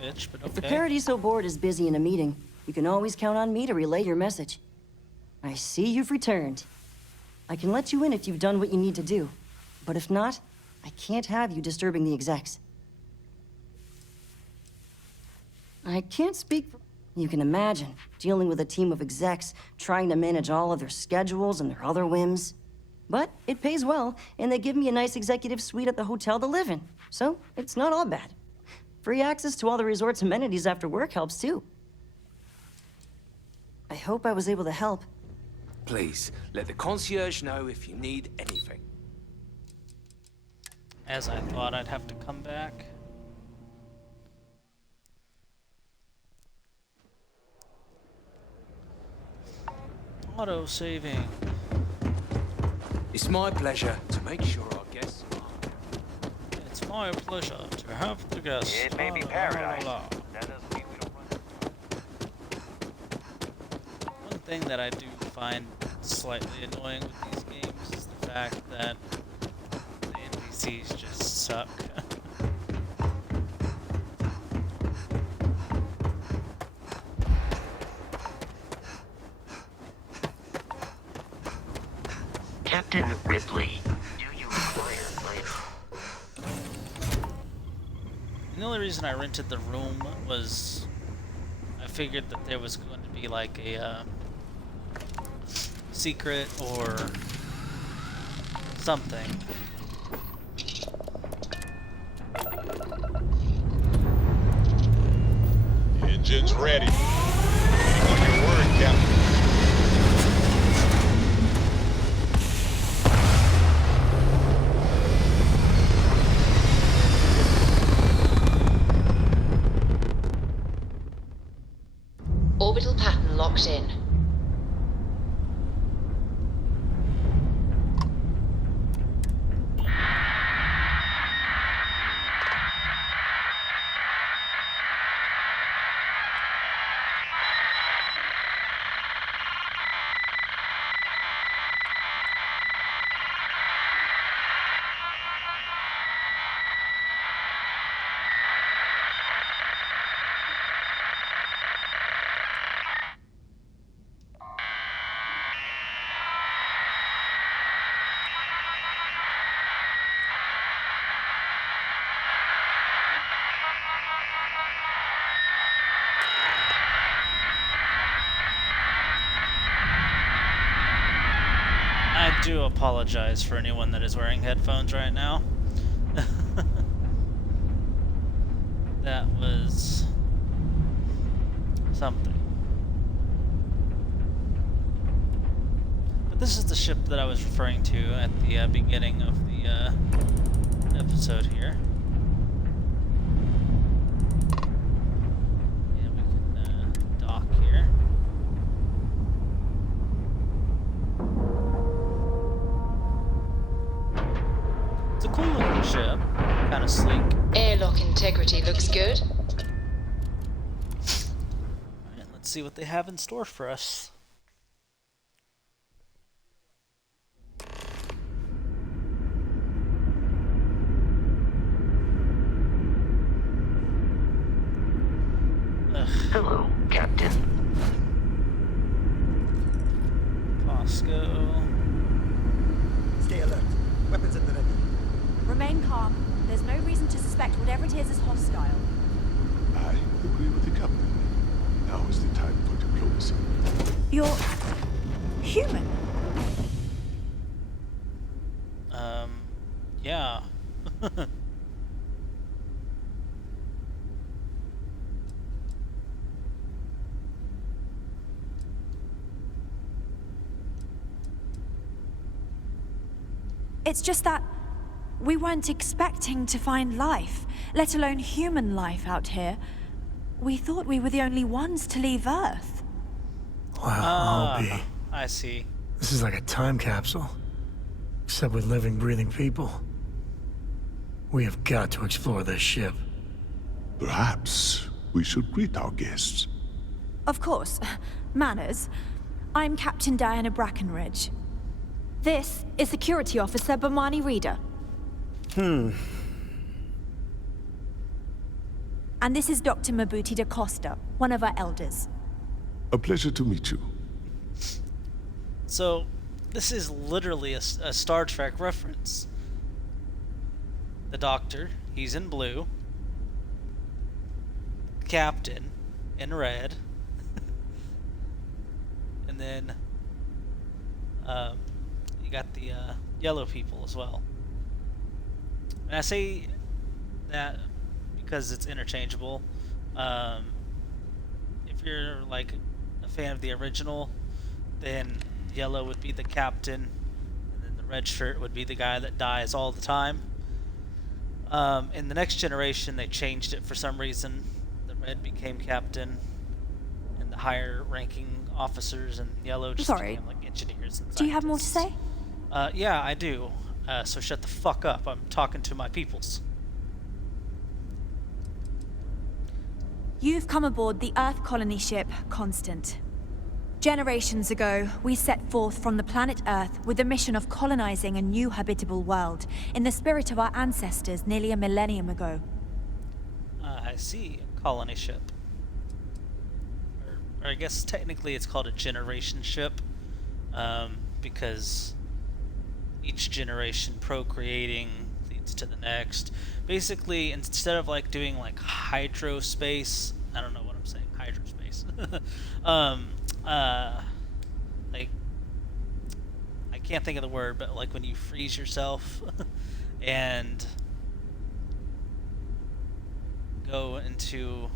Bitch, but okay. If the Paradiso board is busy in a meeting, you can always count on me to relay your message. I see you've returned. I can let you in if you've done what you need to do. But if not, I can't have you disturbing the execs. I can't speak for... You can imagine, dealing with a team of execs, trying to manage all of their schedules and their other whims. But it pays well, and they give me a nice executive suite at the hotel to live in. So, it's not all bad. Free access to all the resort's amenities after work helps, too. I hope I was able to help. Please, let the concierge know if you need anything. As I thought I'd have to come back. Auto-saving. It's my pleasure to make sure our guests... It's my pleasure to have the guests. It may be paradise. That doesn't mean we don't run. One thing that I do find slightly annoying with these games is the fact that the NPCs just suck. Captain Ripley, do you require life? The only reason I rented the room was I figured that there was going to be like a secret or something. Engines ready. On your word, Captain. Orbital pattern locked in. do apologize for anyone that is wearing headphones right now. That was something. But this is the ship that I was referring to at the beginning of the episode here. Yeah, we can dock here. It's a cool looking ship, kind of sleek. Airlock integrity looks good. Alright, let's see what they have in store for us. Hello, Captain. Bosco. Stay alert. Weapons at the ready. Remain calm. There's no reason to suspect whatever it is hostile. I agree with the captain. Now is the time for diplomacy. You're human. Yeah. It's just that we weren't expecting to find life, let alone human life out here. We thought we were the only ones to leave Earth. Wow, Albie. I see. This is like a time capsule. Except with living, breathing people. We have got to explore this ship. Perhaps we should greet our guests. Of course. Manners. I'm Captain Diana Brackenridge. This is Security Officer Bomani Reader. And this is Dr. Mabuti da Costa, one of our elders. A pleasure to meet you. So, this is literally a Star Trek reference. The Doctor, he's in blue. Captain, in red. And then, you got the yellow people as well. And I say that because it's interchangeable. If you're like a fan of the original, then yellow would be the captain, and then the red shirt would be the guy that dies all the time. In the next generation, they changed it for some reason. The red became captain, and the higher ranking officers, and yellow just became like engineers and scientists. Do you have more to say? Yeah, I do. So shut the fuck up. I'm talking to my peoples. You've come aboard the Earth colony ship, Constant. Generations ago, we set forth from the planet Earth with the mission of colonizing a new habitable world in the spirit of our ancestors nearly a millennium ago. I see. A colony ship. Or I guess technically it's called a generation ship, because each generation procreating leads to the next. Basically, instead of like doing like hydrospace, I don't know what I'm saying, hydrospace. Like, I can't think of the word, but like when you freeze yourself and go into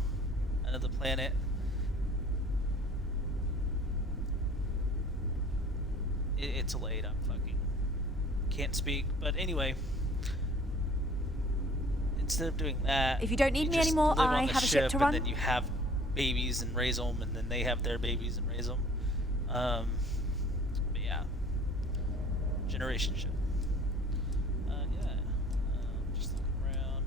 another planet. It's late, I'm fucking can't speak, but anyway, instead of doing that, if you don't need me anymore, I have a ship to run. And then you have babies and raise them, and then they have their babies and raise them. But yeah, generation ship. Yeah, just looking around.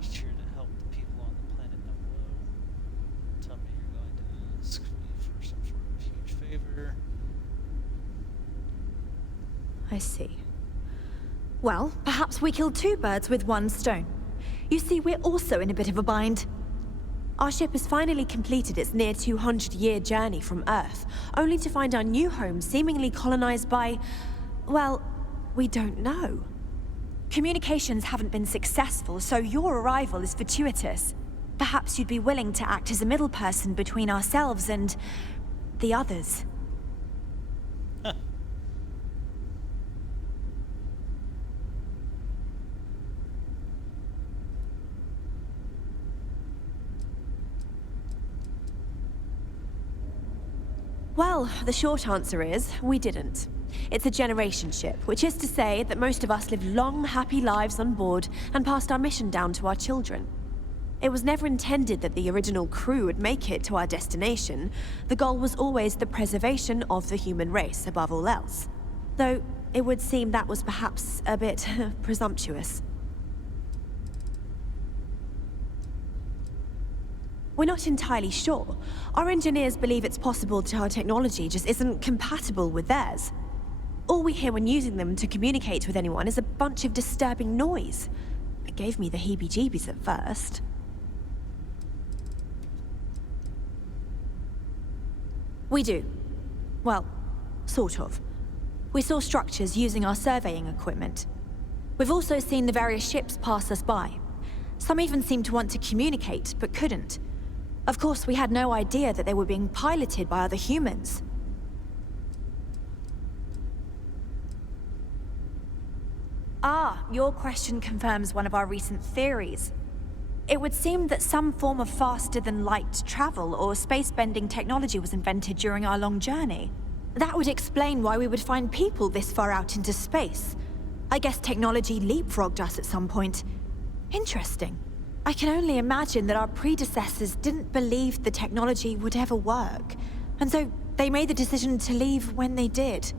Just here to help the people on the planet down below. Tell me you're going to ask me for some sort of huge favor. I see. Well, perhaps we killed two birds with one stone. You see, we're also in a bit of a bind. Our ship has finally completed its near 200-year journey from Earth, only to find our new home seemingly colonized by, well, we don't know. Communications haven't been successful, so your arrival is fortuitous. Perhaps you'd be willing to act as a middle person between ourselves and the others. Well, the short answer is, we didn't. It's a generation ship, which is to say that most of us lived long, happy lives on board and passed our mission down to our children. It was never intended that the original crew would make it to our destination. The goal was always the preservation of the human race above all else. Though, it would seem that was perhaps a bit presumptuous. We're not entirely sure. Our engineers believe it's possible that our technology just isn't compatible with theirs. All we hear when using them to communicate with anyone is a bunch of disturbing noise. It gave me the heebie-jeebies at first. We do. Well, sort of. We saw structures using our surveying equipment. We've also seen the various ships pass us by. Some even seemed to want to communicate, but couldn't. Of course, we had no idea that they were being piloted by other humans. Ah, your question confirms one of our recent theories. It would seem that some form of faster-than-light travel or space-bending technology was invented during our long journey. That would explain why we would find people this far out into space. I guess technology leapfrogged us at some point. Interesting. I can only imagine that our predecessors didn't believe the technology would ever work, and so they made the decision to leave when they did.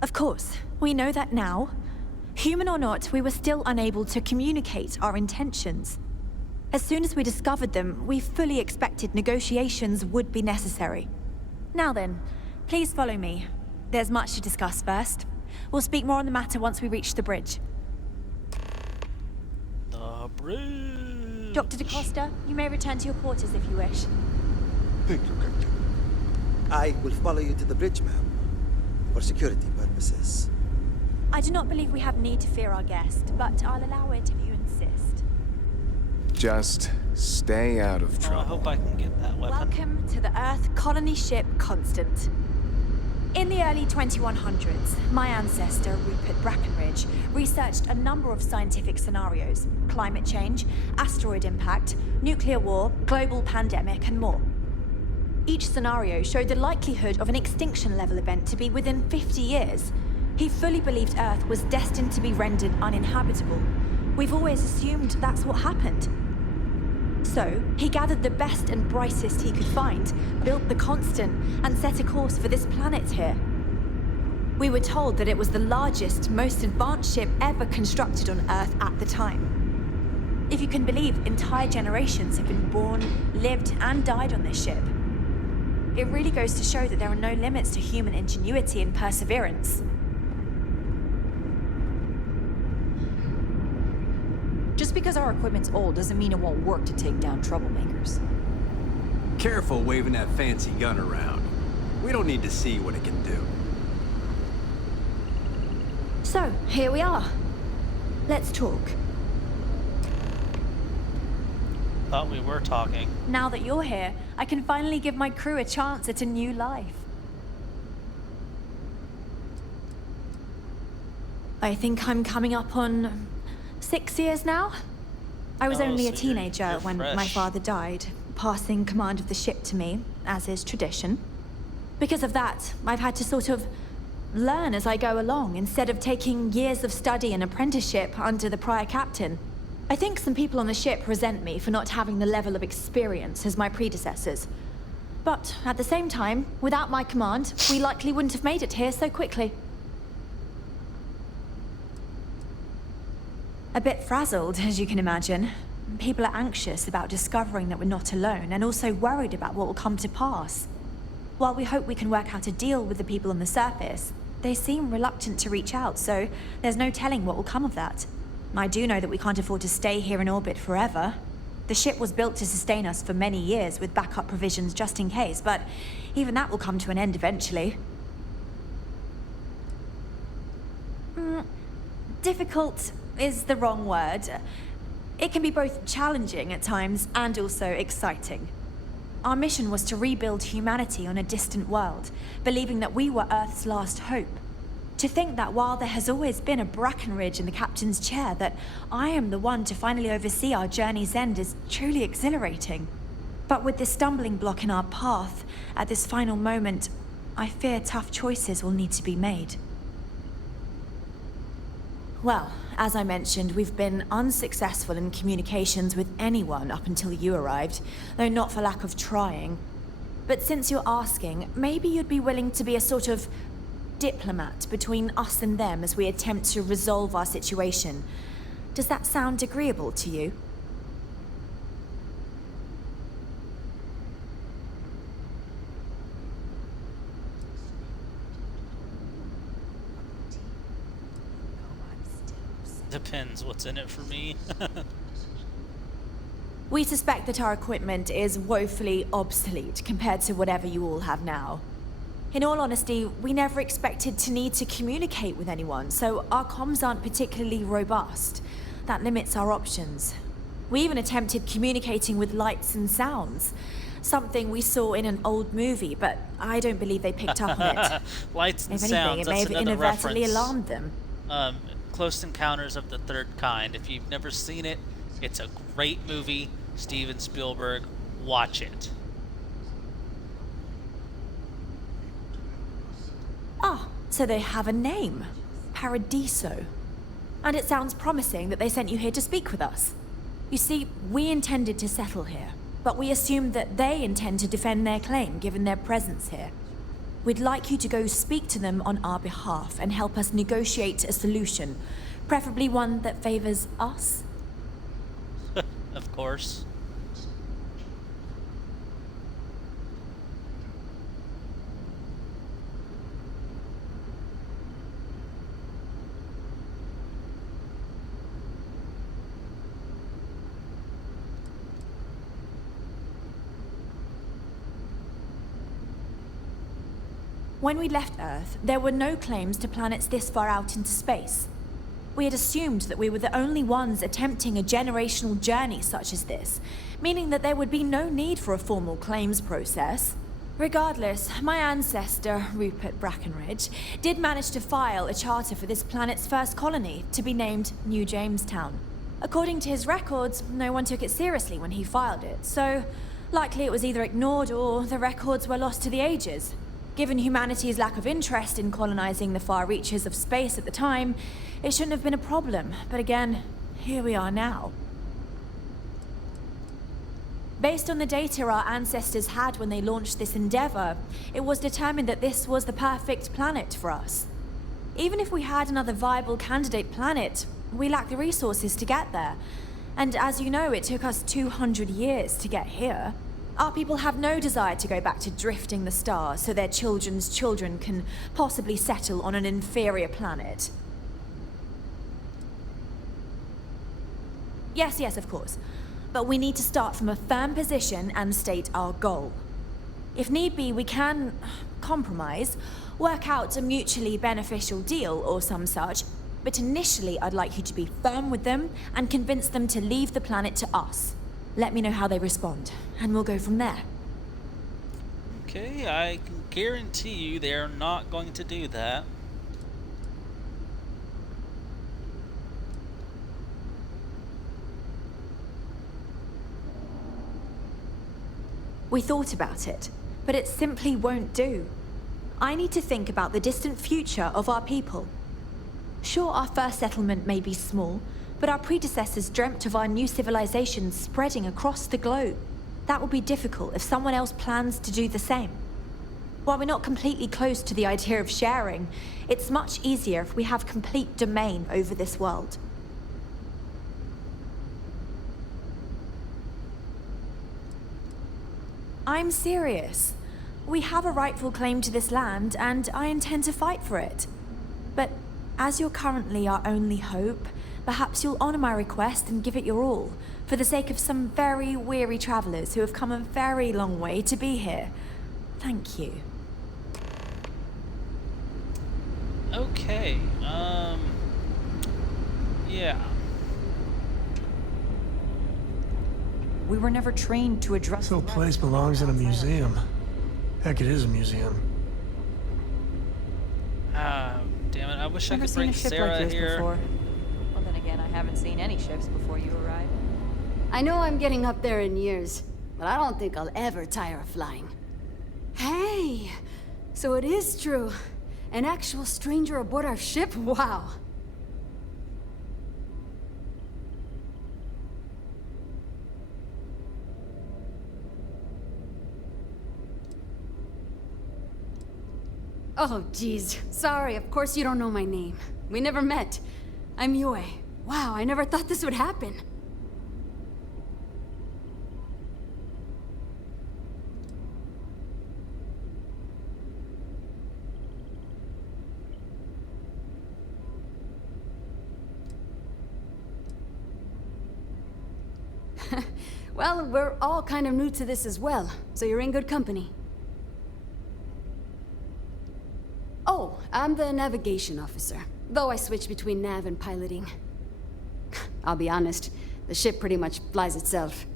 Of course, we know that now. Human or not, we were still unable to communicate our intentions. As soon as we discovered them, we fully expected negotiations would be necessary. Now then, please follow me. There's much to discuss first. We'll speak more on the matter once we reach the bridge. The bridge. Dr. DaCosta, you may return to your quarters if you wish. Thank you, Captain. I will follow you to the bridge, ma'am. For security purposes. I do not believe we have need to fear our guest, but I'll allow it if you insist. Just stay out of trouble. I hope I can get that weapon. Welcome to the Earth colony ship Constant. In the early 2100s, my ancestor, Rupert Brackenridge, researched a number of scientific scenarios: climate change, asteroid impact, nuclear war, global pandemic, and more. Each scenario showed the likelihood of an extinction-level event to be within 50 years. He fully believed Earth was destined to be rendered uninhabitable. We've always assumed that's what happened. So, he gathered the best and brightest he could find, built the Constant, and set a course for this planet here. We were told that it was the largest, most advanced ship ever constructed on Earth at the time. If you can believe, entire generations have been born, lived, and died on this ship. It really goes to show that there are no limits to human ingenuity and perseverance. Just because our equipment's old doesn't mean it won't work to take down troublemakers. Careful waving that fancy gun around. We don't need to see what it can do. So, here we are. Let's talk. Thought we were talking. Now that you're here, I can finally give my crew a chance at a new life. I think I'm coming up on 6 years now. I was only a teenager when my father died, passing command of the ship to me, as is tradition. Because of that, I've had to sort of learn as I go along, instead of taking years of study and apprenticeship under the prior captain. I think some people on the ship resent me for not having the level of experience as my predecessors. But at the same time, without my command, we likely wouldn't have made it here so quickly. A bit frazzled, as you can imagine. People are anxious about discovering that we're not alone, and also worried about what will come to pass. While we hope we can work out a deal with the people on the surface, they seem reluctant to reach out, so there's no telling what will come of that. I do know that we can't afford to stay here in orbit forever. The ship was built to sustain us for many years with backup provisions just in case, but even that will come to an end eventually. Difficult is the wrong word. It can be both challenging at times and also exciting. Our mission was to rebuild humanity on a distant world, believing that we were Earth's last hope. To think that while there has always been a Brackenridge in the captain's chair, that I am the one to finally oversee our journey's end is truly exhilarating. But with this stumbling block in our path, at this final moment, I fear tough choices will need to be made. Well, as I mentioned, we've been unsuccessful in communications with anyone up until you arrived, though not for lack of trying. But since you're asking, maybe you'd be willing to be a sort of diplomat between us and them as we attempt to resolve our situation. Does that sound agreeable to you? Depends what's in it for me. We suspect that our equipment is woefully obsolete compared to whatever you all have now. In all honesty, we never expected to need to communicate with anyone, so our comms aren't particularly robust. That limits our options. We even attempted communicating with lights and sounds, something we saw in an old movie, but I don't believe they picked up on it. Lights and if anything, sounds, it may that's have another inadvertently reference. alarmed them. Close Encounters of the Third Kind. If you've never seen it, it's a great movie. Steven Spielberg, watch it. Ah, so they have a name. Paradiso. And it sounds promising that they sent you here to speak with us. You see, we intended to settle here, but we assumed that they intend to defend their claim given their presence here. We'd like you to go speak to them on our behalf and help us negotiate a solution, preferably one that favors us. Of course. When we left Earth, there were no claims to planets this far out into space. We had assumed that we were the only ones attempting a generational journey such as this, meaning that there would be no need for a formal claims process. Regardless, my ancestor, Rupert Brackenridge, did manage to file a charter for this planet's first colony, to be named New Jamestown. According to his records, no one took it seriously when he filed it, so likely it was either ignored or the records were lost to the ages. Given humanity's lack of interest in colonizing the far reaches of space at the time, it shouldn't have been a problem, but again, here we are now. Based on the data our ancestors had when they launched this endeavor, it was determined that this was the perfect planet for us. Even if we had another viable candidate planet, we lack the resources to get there. And as you know, it took us 200 years to get here. Our people have no desire to go back to drifting the stars so their children's children can possibly settle on an inferior planet. Yes, of course. But we need to start from a firm position and state our goal. If need be, we can compromise, work out a mutually beneficial deal or some such, but initially I'd like you to be firm with them and convince them to leave the planet to us. Let me know how they respond, and we'll go from there. Okay, I can guarantee you they're not going to do that. We thought about it, but it simply won't do. I need to think about the distant future of our people. Sure, our first settlement may be small, but our predecessors dreamt of our new civilization spreading across the globe. That will be difficult if someone else plans to do the same. While we're not completely close to the idea of sharing, it's much easier if we have complete domain over this world. I'm serious. We have a rightful claim to this land, and I intend to fight for it. But as you're currently our only hope, perhaps you'll honor my request and give it your all, for the sake of some very weary travelers who have come a very long way to be here. Thank you. Okay, yeah. We were never trained to address. This whole place belongs in a museum. Heck, it is a museum. Damn it! I wish I Never could seen bring a ship Sarah like yours here. before. Well, then again, I haven't seen any ships before you arrived. I know I'm getting up there in years, but I don't think I'll ever tire of flying. Hey! So it is true. An actual stranger aboard our ship? Wow. Oh, geez. Sorry, of course you don't know my name. We never met. I'm Yue. Wow, I never thought this would happen. Well, we're all kind of new to this as well, so you're in good company. Oh, I'm the navigation officer, though I switch between nav and piloting. I'll be honest, the ship pretty much flies itself.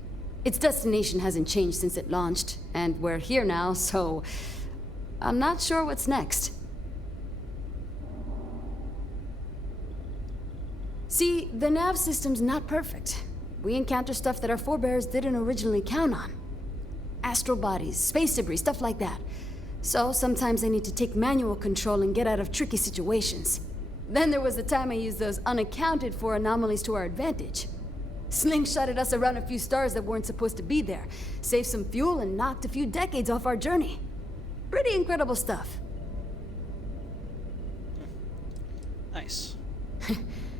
Its destination hasn't changed since it launched, and we're here now, so I'm not sure what's next. See, the nav system's not perfect. We encounter stuff that our forebears didn't originally count on. Astral bodies, space debris, stuff like that. So sometimes I need to take manual control and get out of tricky situations. Then there was the time I used those unaccounted for anomalies to our advantage. Slingshotted us around a few stars that weren't supposed to be there, saved some fuel and knocked a few decades off our journey. Pretty incredible stuff. Nice.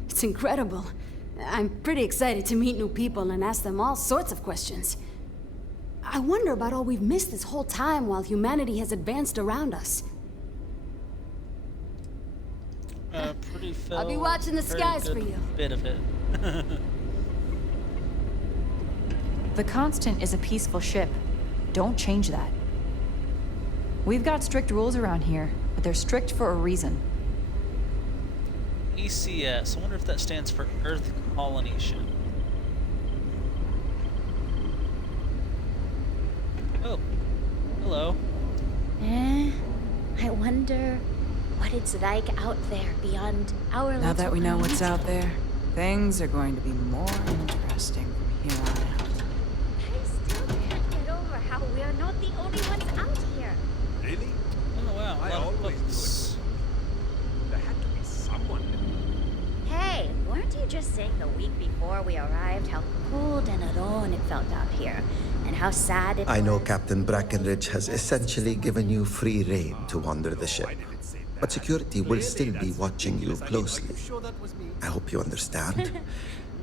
It's incredible. I'm pretty excited to meet new people and ask them all sorts of questions. I wonder about all we've missed this whole time while humanity has advanced around us. Pretty I'll be watching the skies for you. Bit of it. The Constant is a peaceful ship. Don't change that. We've got strict rules around here, but they're strict for a reason. ECS. I wonder if that stands for Earth Colony Ship. Oh, hello. I wonder what it's like out there beyond our Now that we know little what's out there, things are going to be more interesting from here on out. I still can't get over how we're not the only ones out here. Really? Oh wow, I always knew it. There had to be someone. Hey, weren't you just saying the week before we arrived how cold and alone it felt out here? And how sad it was? I know Captain Brackenridge has essentially given you free rein to wander the ship. But security will still be watching you closely. I hope you understand.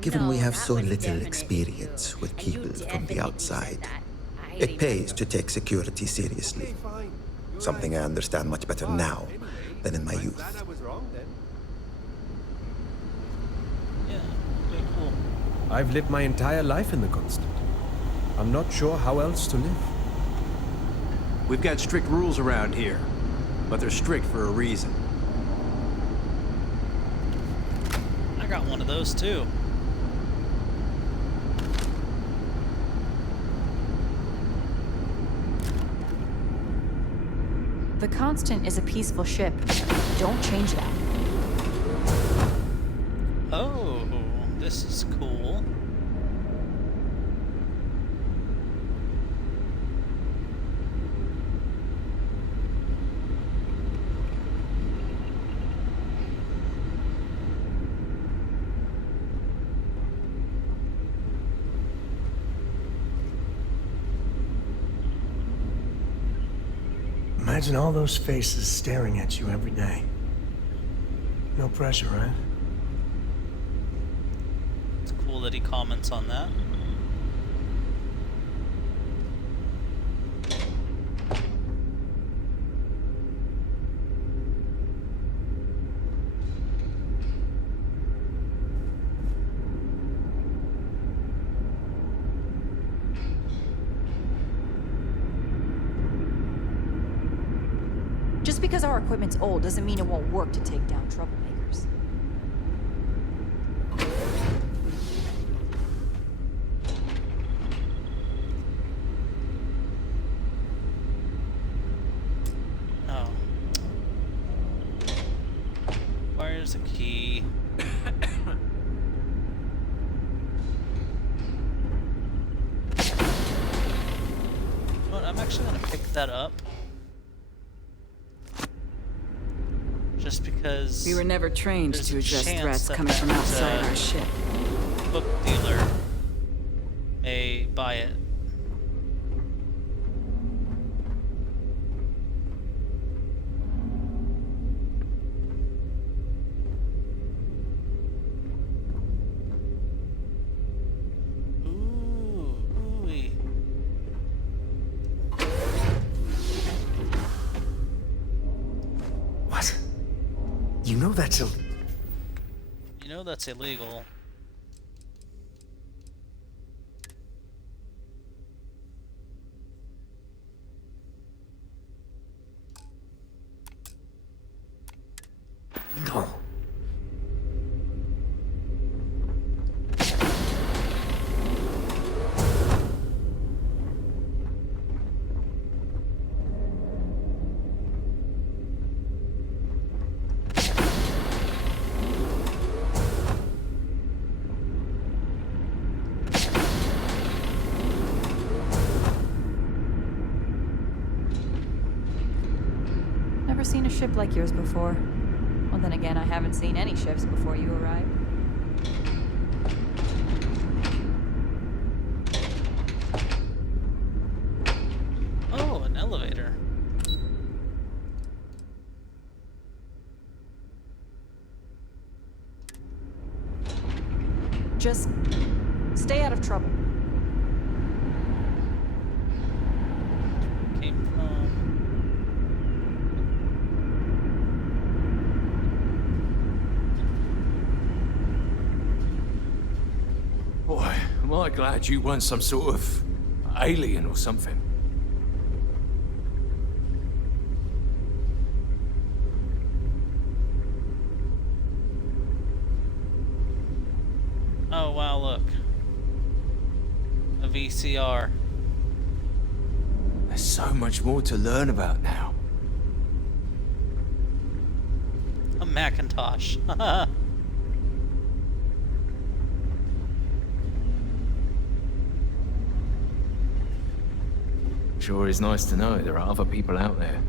Given we have so little experience with people from the outside, it pays to take security seriously. Something I understand much better now than in my youth. Yeah, okay, cool. I've lived my entire life in the Constant. I'm not sure how else to live. We've got strict rules around here, but they're strict for a reason. I got one of those too. The Constant is a peaceful ship. Don't change that. Oh, this is cool. Imagine all those faces staring at you every day. No pressure, right? It's cool that he comments on that. Just because our equipment's old doesn't mean it won't work to take down troublemakers. that up. Just because We were never trained there's to a address chance threats that coming from that, outside our ship. book dealer may buy it. What? You know that's You know that's illegal. No. Never seen a ship like yours before. Well, then again, I haven't seen any ships before you arrived. Oh, an elevator. Just stay out of trouble. Came from. Boy, am I glad you weren't some sort of alien or something. Oh wow, look. A VCR. There's so much more to learn about now. A Macintosh. Sure is nice to know there are other people out there.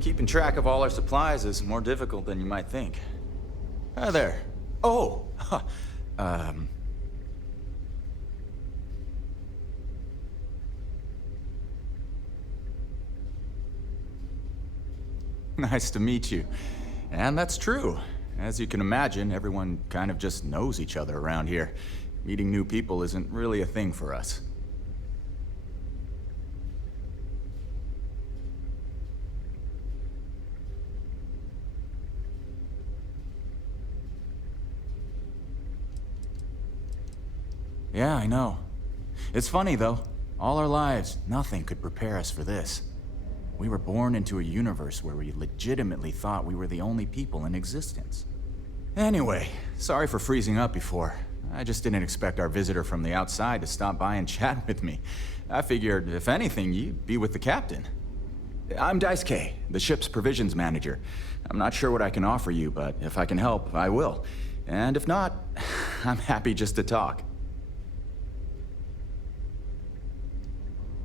Keeping track of all our supplies is more difficult than you might think. Hi there. Oh! Nice to meet you. And that's true. As you can imagine, everyone kind of just knows each other around here. Meeting new people isn't really a thing for us. Yeah, I know. It's funny, though. All our lives, nothing could prepare us for this. We were born into a universe where we legitimately thought we were the only people in existence. Anyway, sorry for freezing up before. I just didn't expect our visitor from the outside to stop by and chat with me. I figured, if anything, you'd be with the captain. I'm Daisuke, the ship's provisions manager. I'm not sure what I can offer you, but if I can help, I will. And if not, I'm happy just to talk.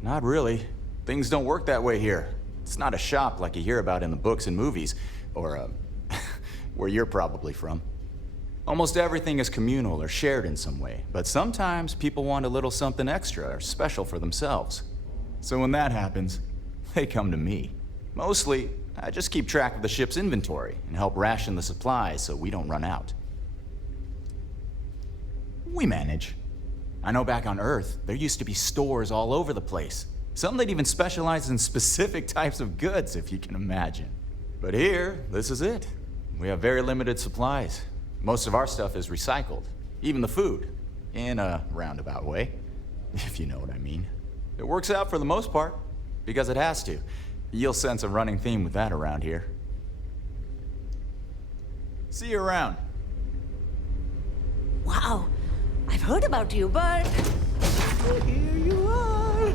Not really. Things don't work that way here. It's not a shop like you hear about in the books and movies, or, where you're probably from. Almost everything is communal or shared in some way, but sometimes people want a little something extra or special for themselves. So when that happens, they come to me. Mostly, I just keep track of the ship's inventory and help ration the supplies so we don't run out. We manage. I know back on Earth, there used to be stores all over the place. Some that even specialized in specific types of goods, if you can imagine. But here, this is it. We have very limited supplies. Most of our stuff is recycled. Even the food. In a roundabout way, if you know what I mean. It works out for the most part, because it has to. You'll sense a running theme with that around here. See you around. Wow. I've heard about you, but here you are.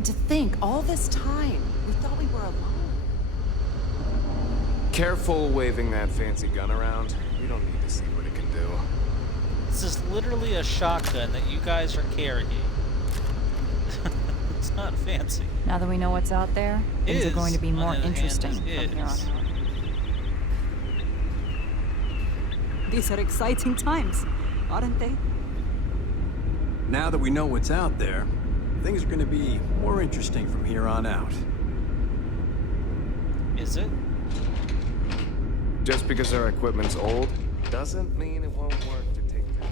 And to think, all this time, we thought we were alone. Careful waving that fancy gun around. We don't need to see what it can do. This is literally a shotgun that you guys are carrying. It's not fancy. Now that we know what's out there, things are going to be more interesting from here on out. These are exciting times, aren't they? Now that we know what's out there, things are going to be more interesting from here on out. Is it? Just because our equipment's old doesn't mean it won't work to take down.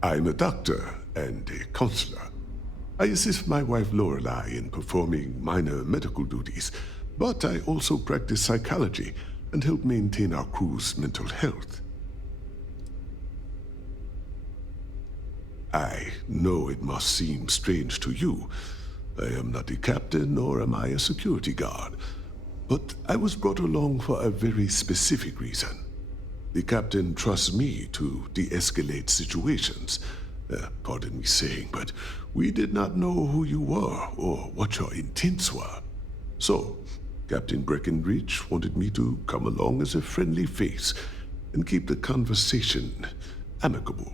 I'm a doctor and a counselor. I assist my wife Lorelei in performing minor medical duties, but I also practice psychology and help maintain our crew's mental health. I know it must seem strange to you. I am not a captain, nor am I a security guard. But I was brought along for a very specific reason. The captain trusts me to de-escalate situations. Pardon me saying, but we did not know who you were or what your intents were. So, Captain Breckenridge wanted me to come along as a friendly face and keep the conversation amicable.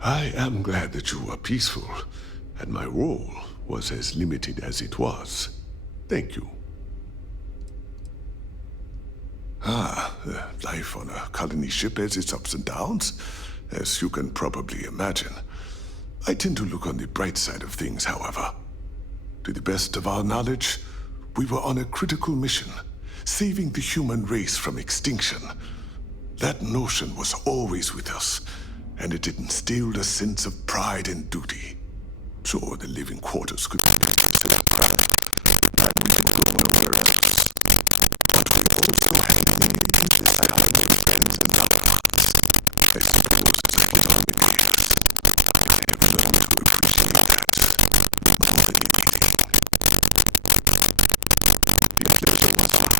I am glad that you were peaceful, and my role was as limited as it was. Thank you. Life on a colony ship has its ups and downs, as you can probably imagine. I tend to look on the bright side of things, however. To the best of our knowledge, we were on a critical mission, saving the human race from extinction. That notion was always with us, and it instilled a sense of pride and duty. Sure, the living quarters could be considered pride, but we could go nowhere else. But we also had many indescribable friends and loved ones. I suppose as I get on with years, I have learned to appreciate that more than anything. The pleasure was mine.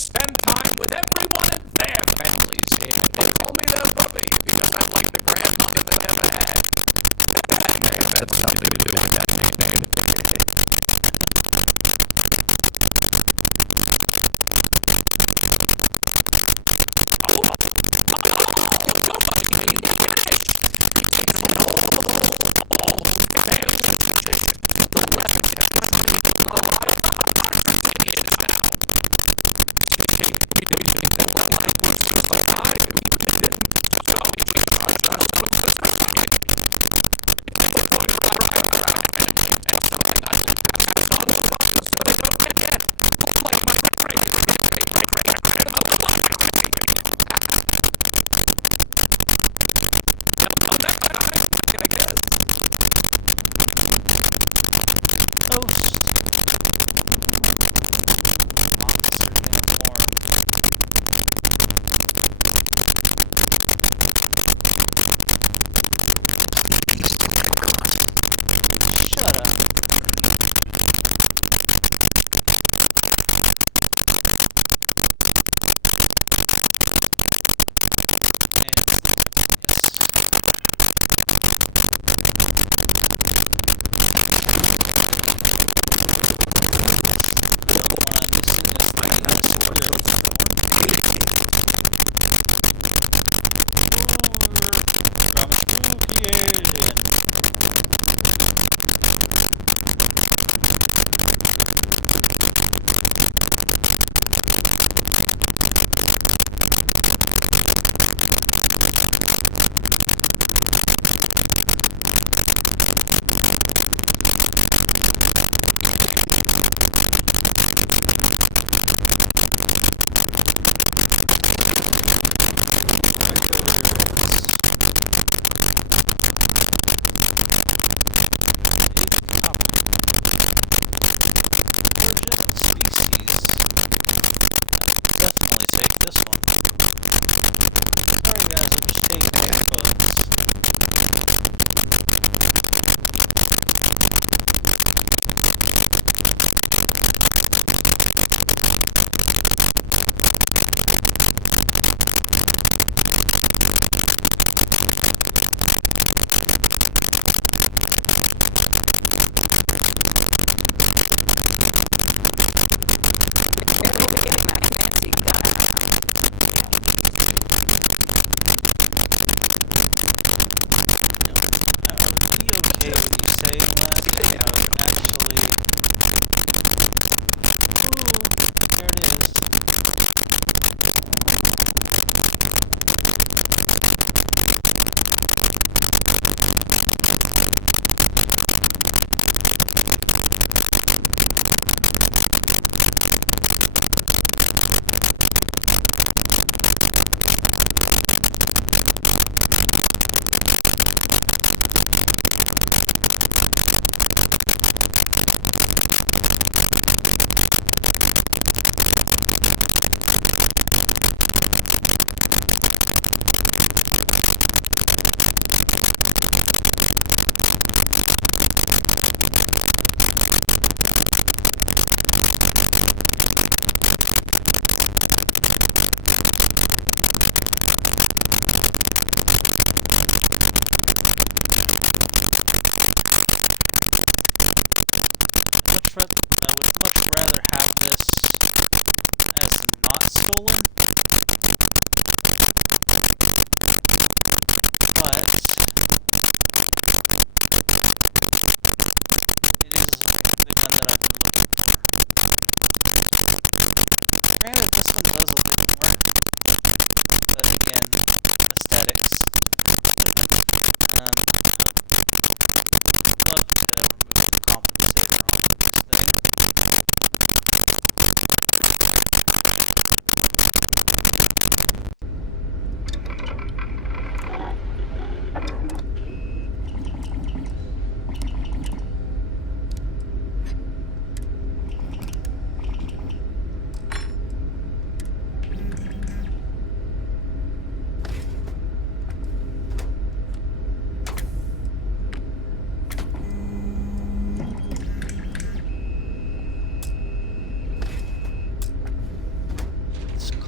spend time with everyone and their families here. They call me their puppy because I'm like the grandmother they never had. That may have had something to do with that nickname.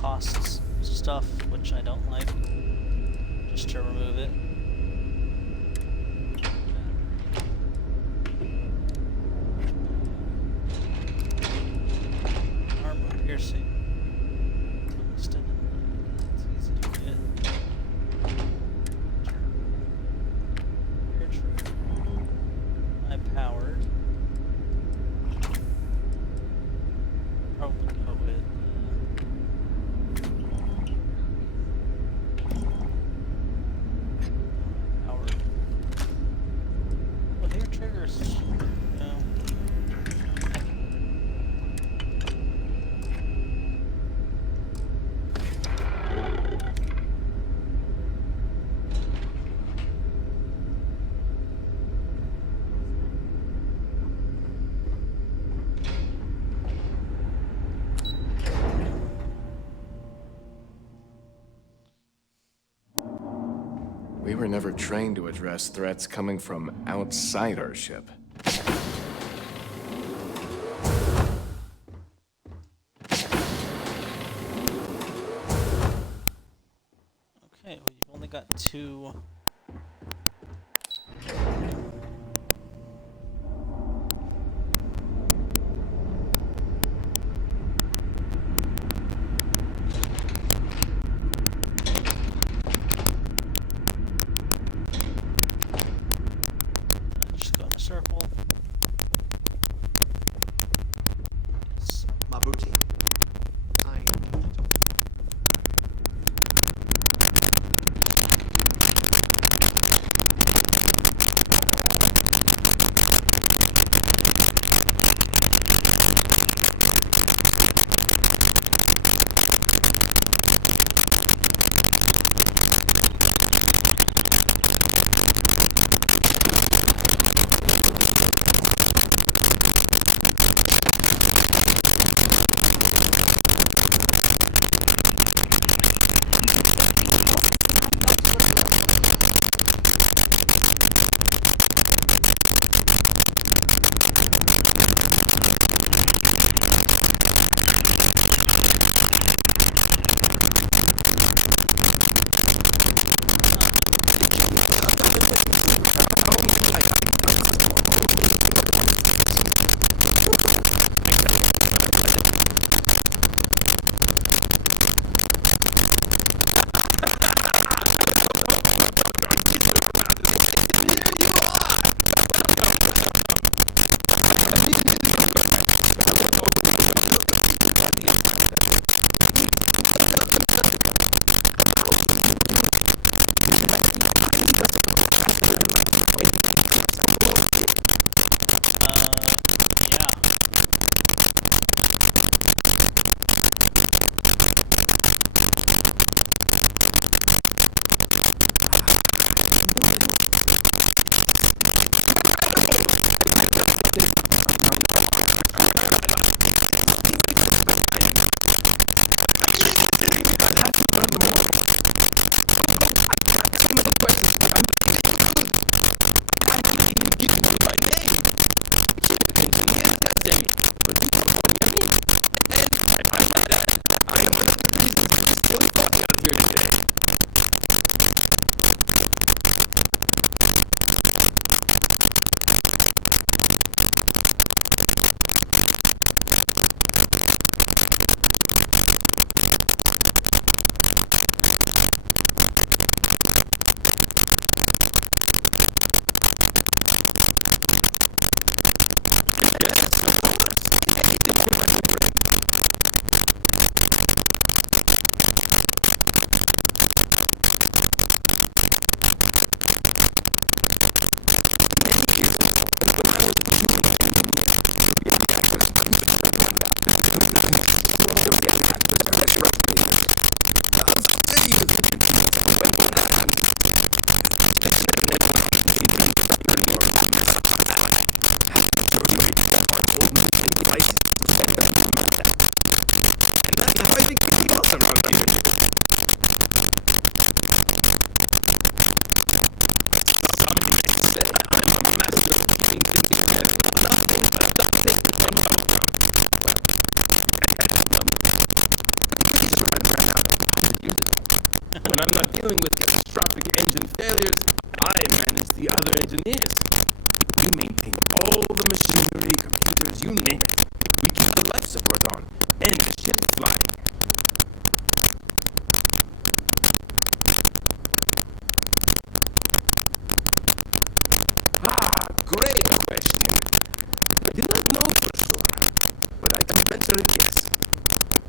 costs stuff, which I don't like, just to remove it. Armor piercing. Extended. It's easy to get. Air trigger. High powered. Probably go with powered. Well, air triggers. No. We were never trained to address threats coming from outside our ship. Okay, well, you've only got 2. Just go in a circle. Yes. Mabuti. dealing with catastrophic engine failures, I manage the other engineers. We maintain all the machinery, computers, you name it. We keep the life support on and the ship flying. Great question. I do not know for sure, but I can venture a guess.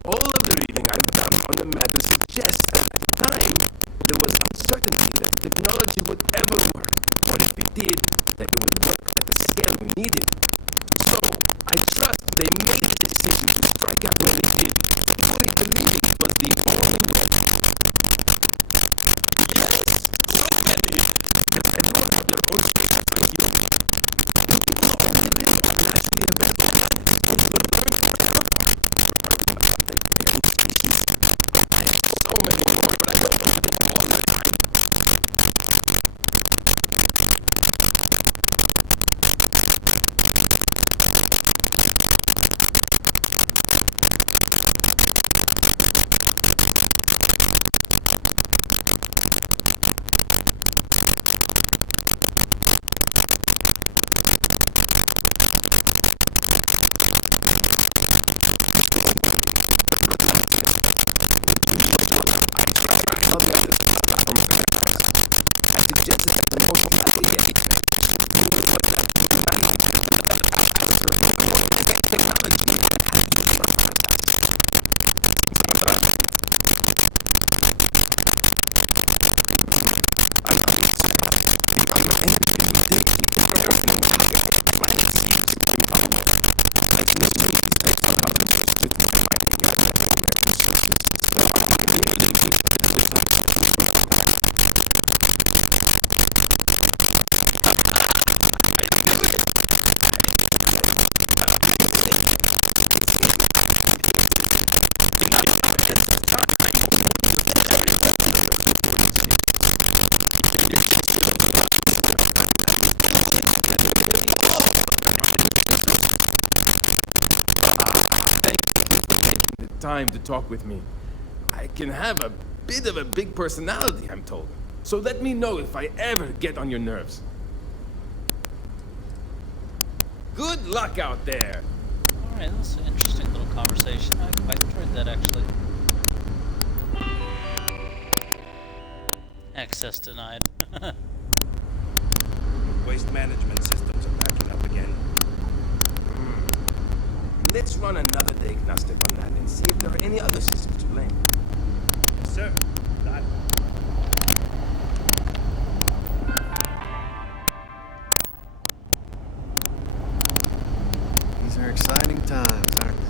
All of the reading I've done on the matter suggests that at the time, there was uncertainty that the technology would ever work, or if it did, that it would work at the scale we needed. So, I trust they made the decision to strike out when they did, fully believing it was the only way. Yes, so many. But everyone have their own statements like you. Time to talk with me. I can have a bit of a big personality, I'm told. So let me know if I ever get on your nerves. Good luck out there. Alright, that's an interesting little conversation. I quite enjoyed that, actually. Access denied. Waste management systems are backing up again. Let's run another diagnostic on that and see if there are any other systems to blame. Yes, sir. That. These are exciting times, aren't they?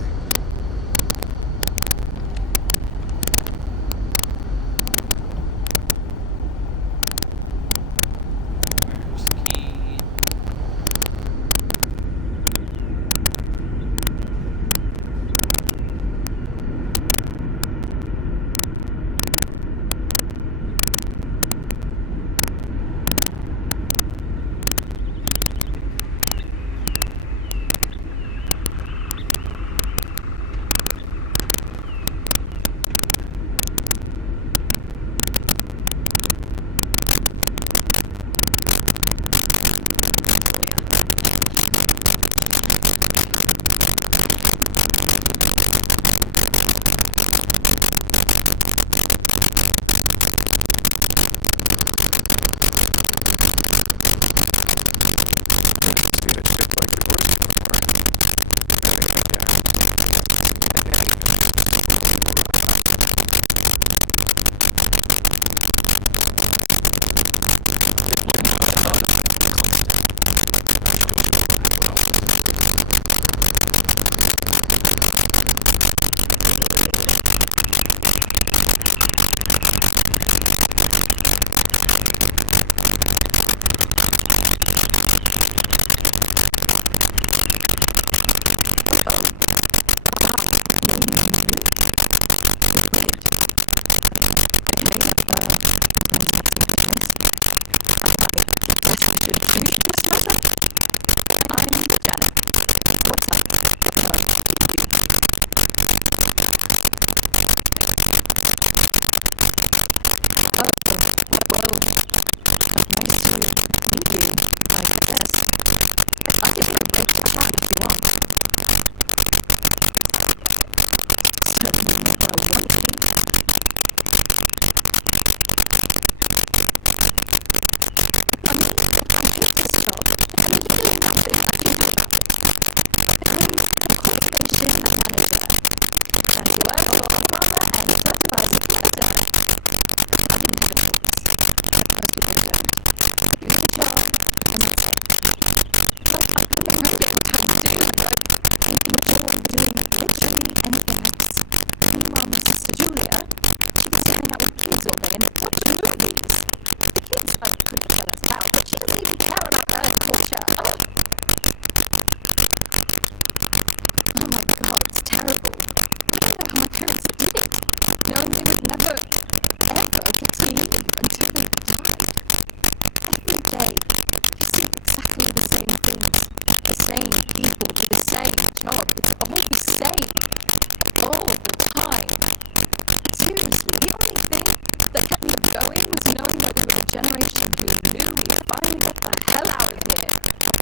generation who knew we'd finally get the hell out of here.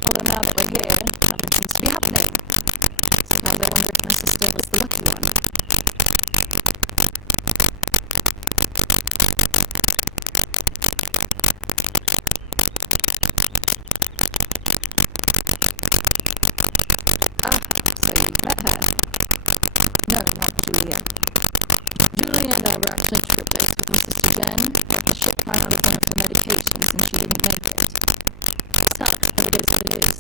Although now that we're here, nothing seems to be happening. Sometimes I wonder if my sister was the lucky one. So you've met her? No, not Julia. Julia and I were actually triplets with my sister Jen, but the ship ran out of one of her medications and she didn't make it. So, it is what it is.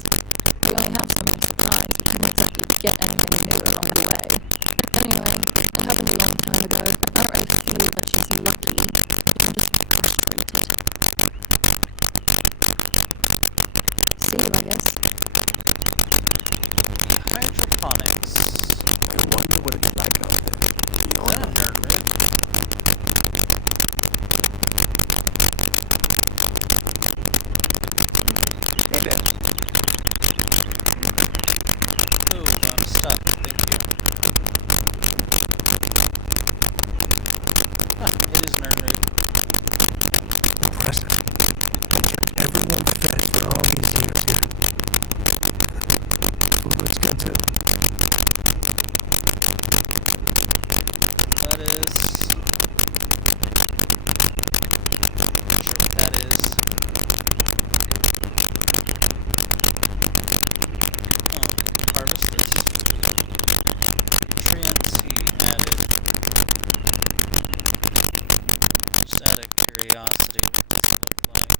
We only have so many supplies, we couldn't exactly get anything new along the way. Anyway, it happened a long time ago. I don't really feel that she's lucky. I'm just frustrated. See you, I guess. Hydroponics. I wonder what it's like out there. Hey there. Ooh, found stuff. Thank you. It is nerd raid. Impressive. Everyone fed for all these years here. Food looks good too. That is. Not sure what that is. Harvest this. Nutrients he added. Just out of curiosity, what this look like.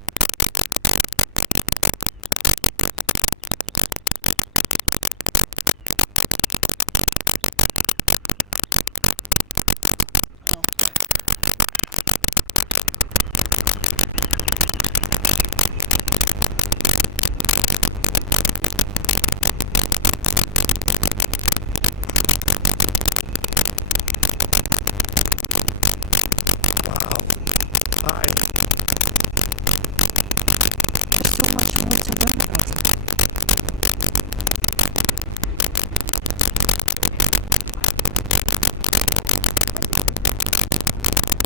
There's so much more to learn about it.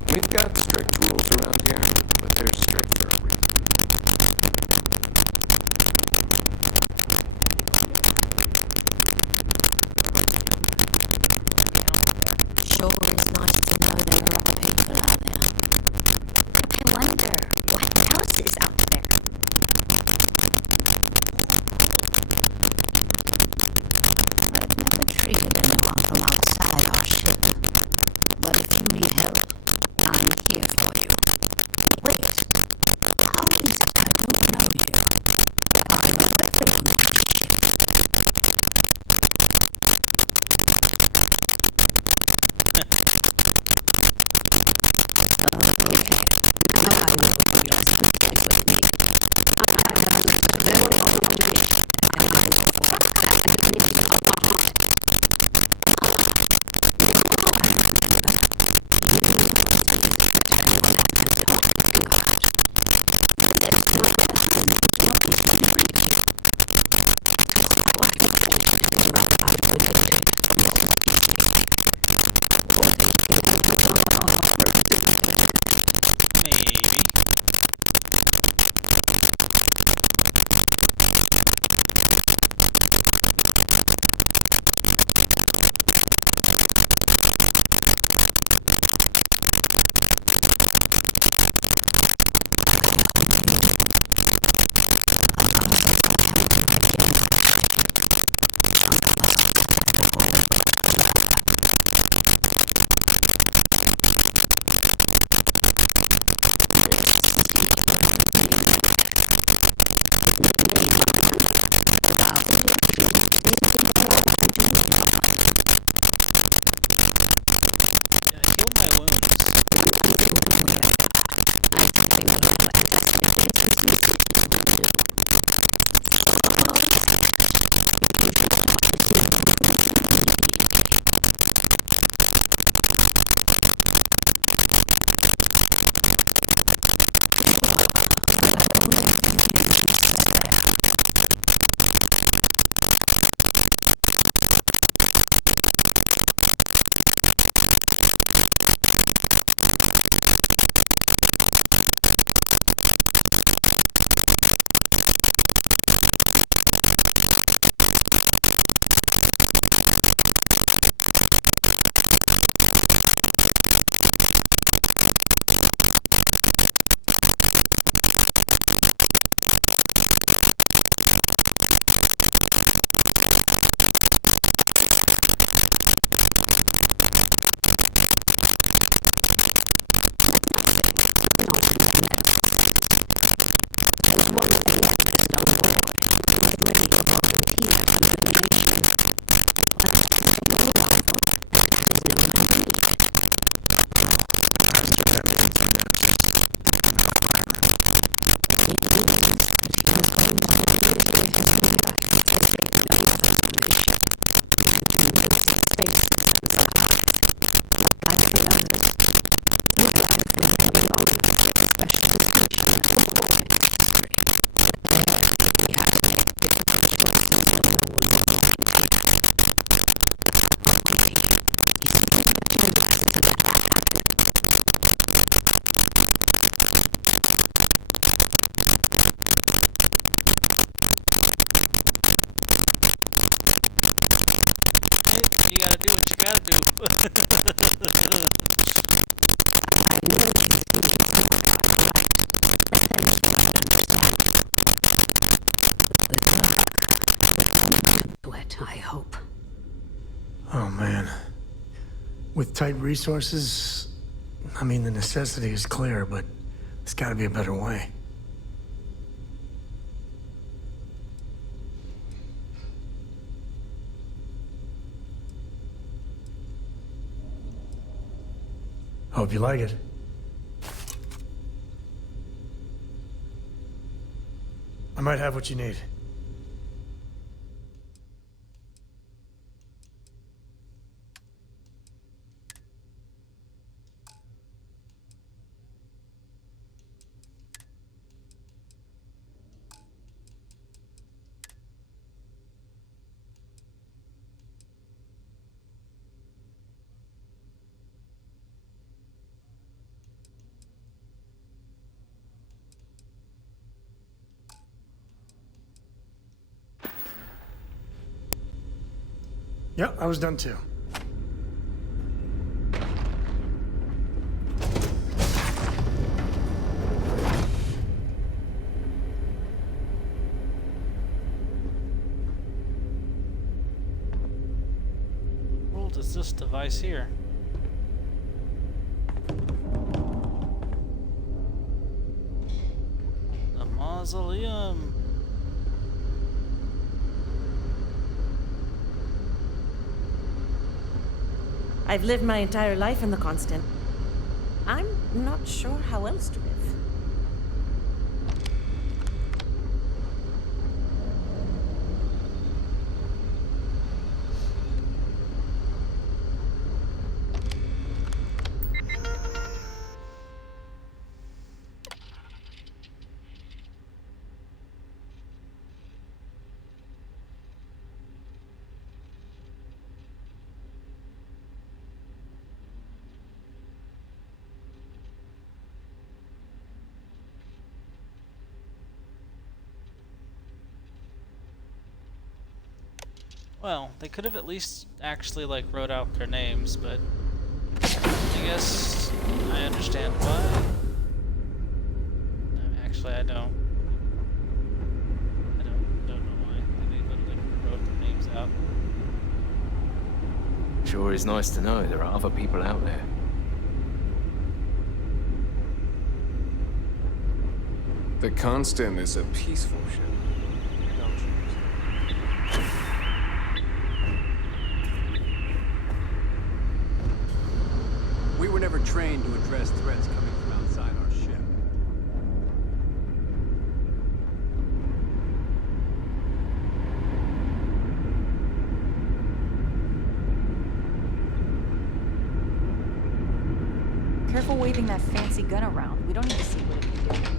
We've got strict rules around here, but they're strict for a reason. Sure is nice to know there are other people out there. I wonder what else is out there. I've never treated anyone from outside our ship. But if you need help, I'm here for you. it, I hope. Oh, man. With tight resources, I mean, the necessity is clear, but there's gotta be a better way. Hope you like it. I might have what you need. Yep, I was done too. What world is this device here? The mausoleum. I've lived my entire life in the Constant. I'm not sure how else to live. Well, they could have at least actually like wrote out their names, but I guess I understand why. Actually, I don't. I don't know why they literally wrote their names out. Sure is nice to know there are other people out there. The Constant is a peaceful ship. We were never trained to address threats coming from outside our ship. Careful waving that fancy gun around. We don't need to see what it can do.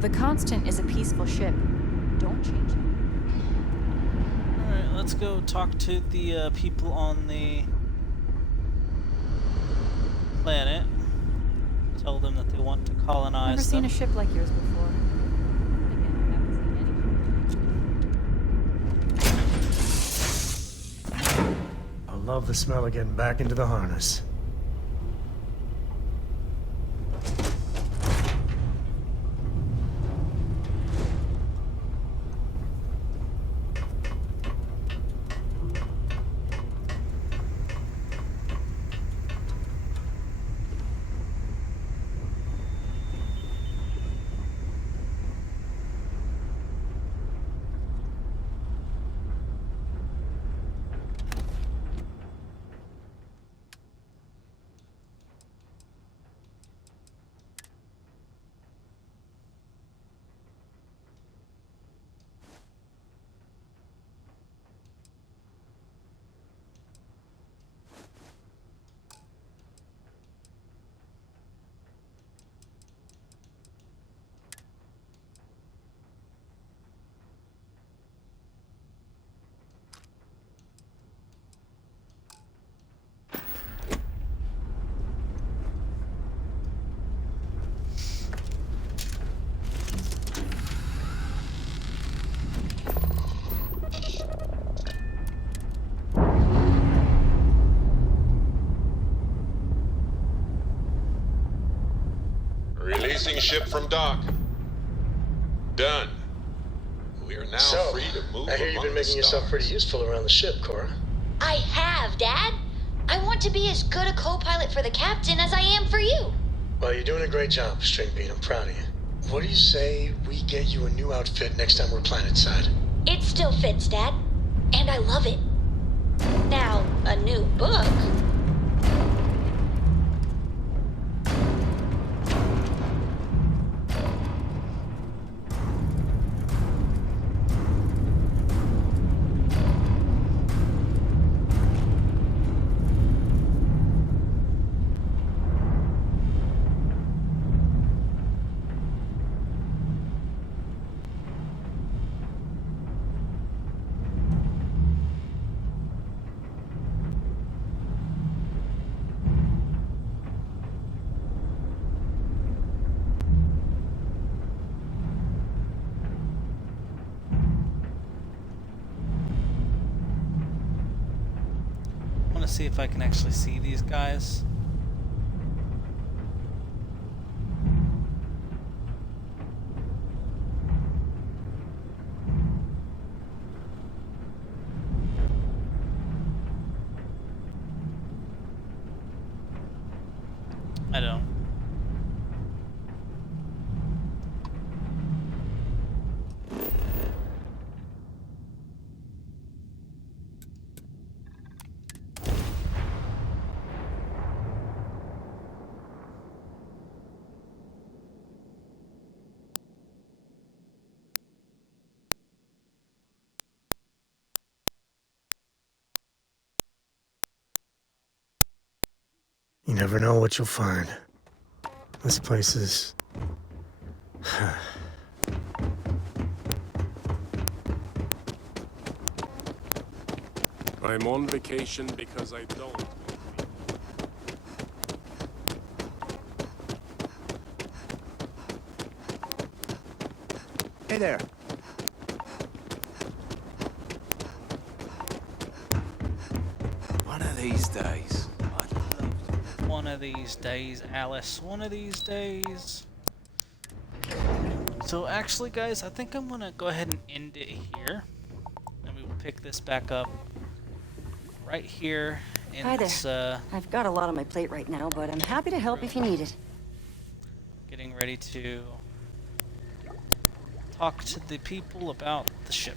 The Constant is a peaceful ship. Don't change it. Alright, let's go talk to the people on the planet. Tell them that they want to colonize Never seen them. a ship like yours before. I love the smell of getting back into the harness. Releasing ship from dock. Done. We are now free to move. I hear you've been making yourself pretty useful around the ship, Cora. I have, Dad. I want to be as good a co-pilot for the captain as I am for you. Well, you're doing a great job, String Bean. I'm proud of you. What do you say we get you a new outfit next time we're planetside? It still fits, Dad. And I love it. Now, a new book. See if I can actually see these guys. I don't. You never know what you'll find. This place is... I'm on vacation because I don't. Hey there. One of these days. One of these days, Alice. One of these days. So actually, guys, I think I'm gonna go ahead and end it here, and we will pick this back up right here in Hi this. there. I've got a lot on my plate right now, but I'm happy to help if you need it. Getting ready to talk to the people about the ship.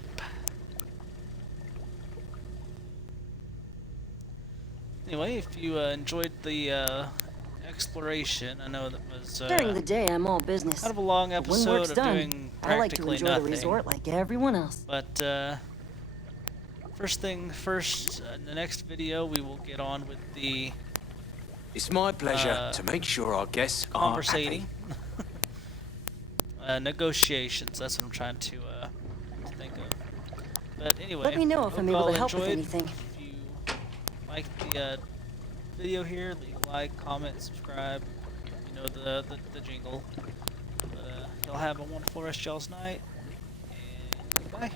Anyway, if you enjoyed the exploration, I know that was During the day, I'm all business. kind of a long But when episode work's of done, doing I like to practically enjoy nothing. the resort like everyone else. But first thing first, in the next video we will get on with the It's my pleasure to make sure our guests are conversating. happy. Negotiations, that's what I'm trying to think of. But anyway, Let me know if hope I'm you able all to help with enjoyed. anything. If you like the video here, leave a like, comment, subscribe. You know the jingle. But y'all have a wonderful rest of y'all's night, and goodbye.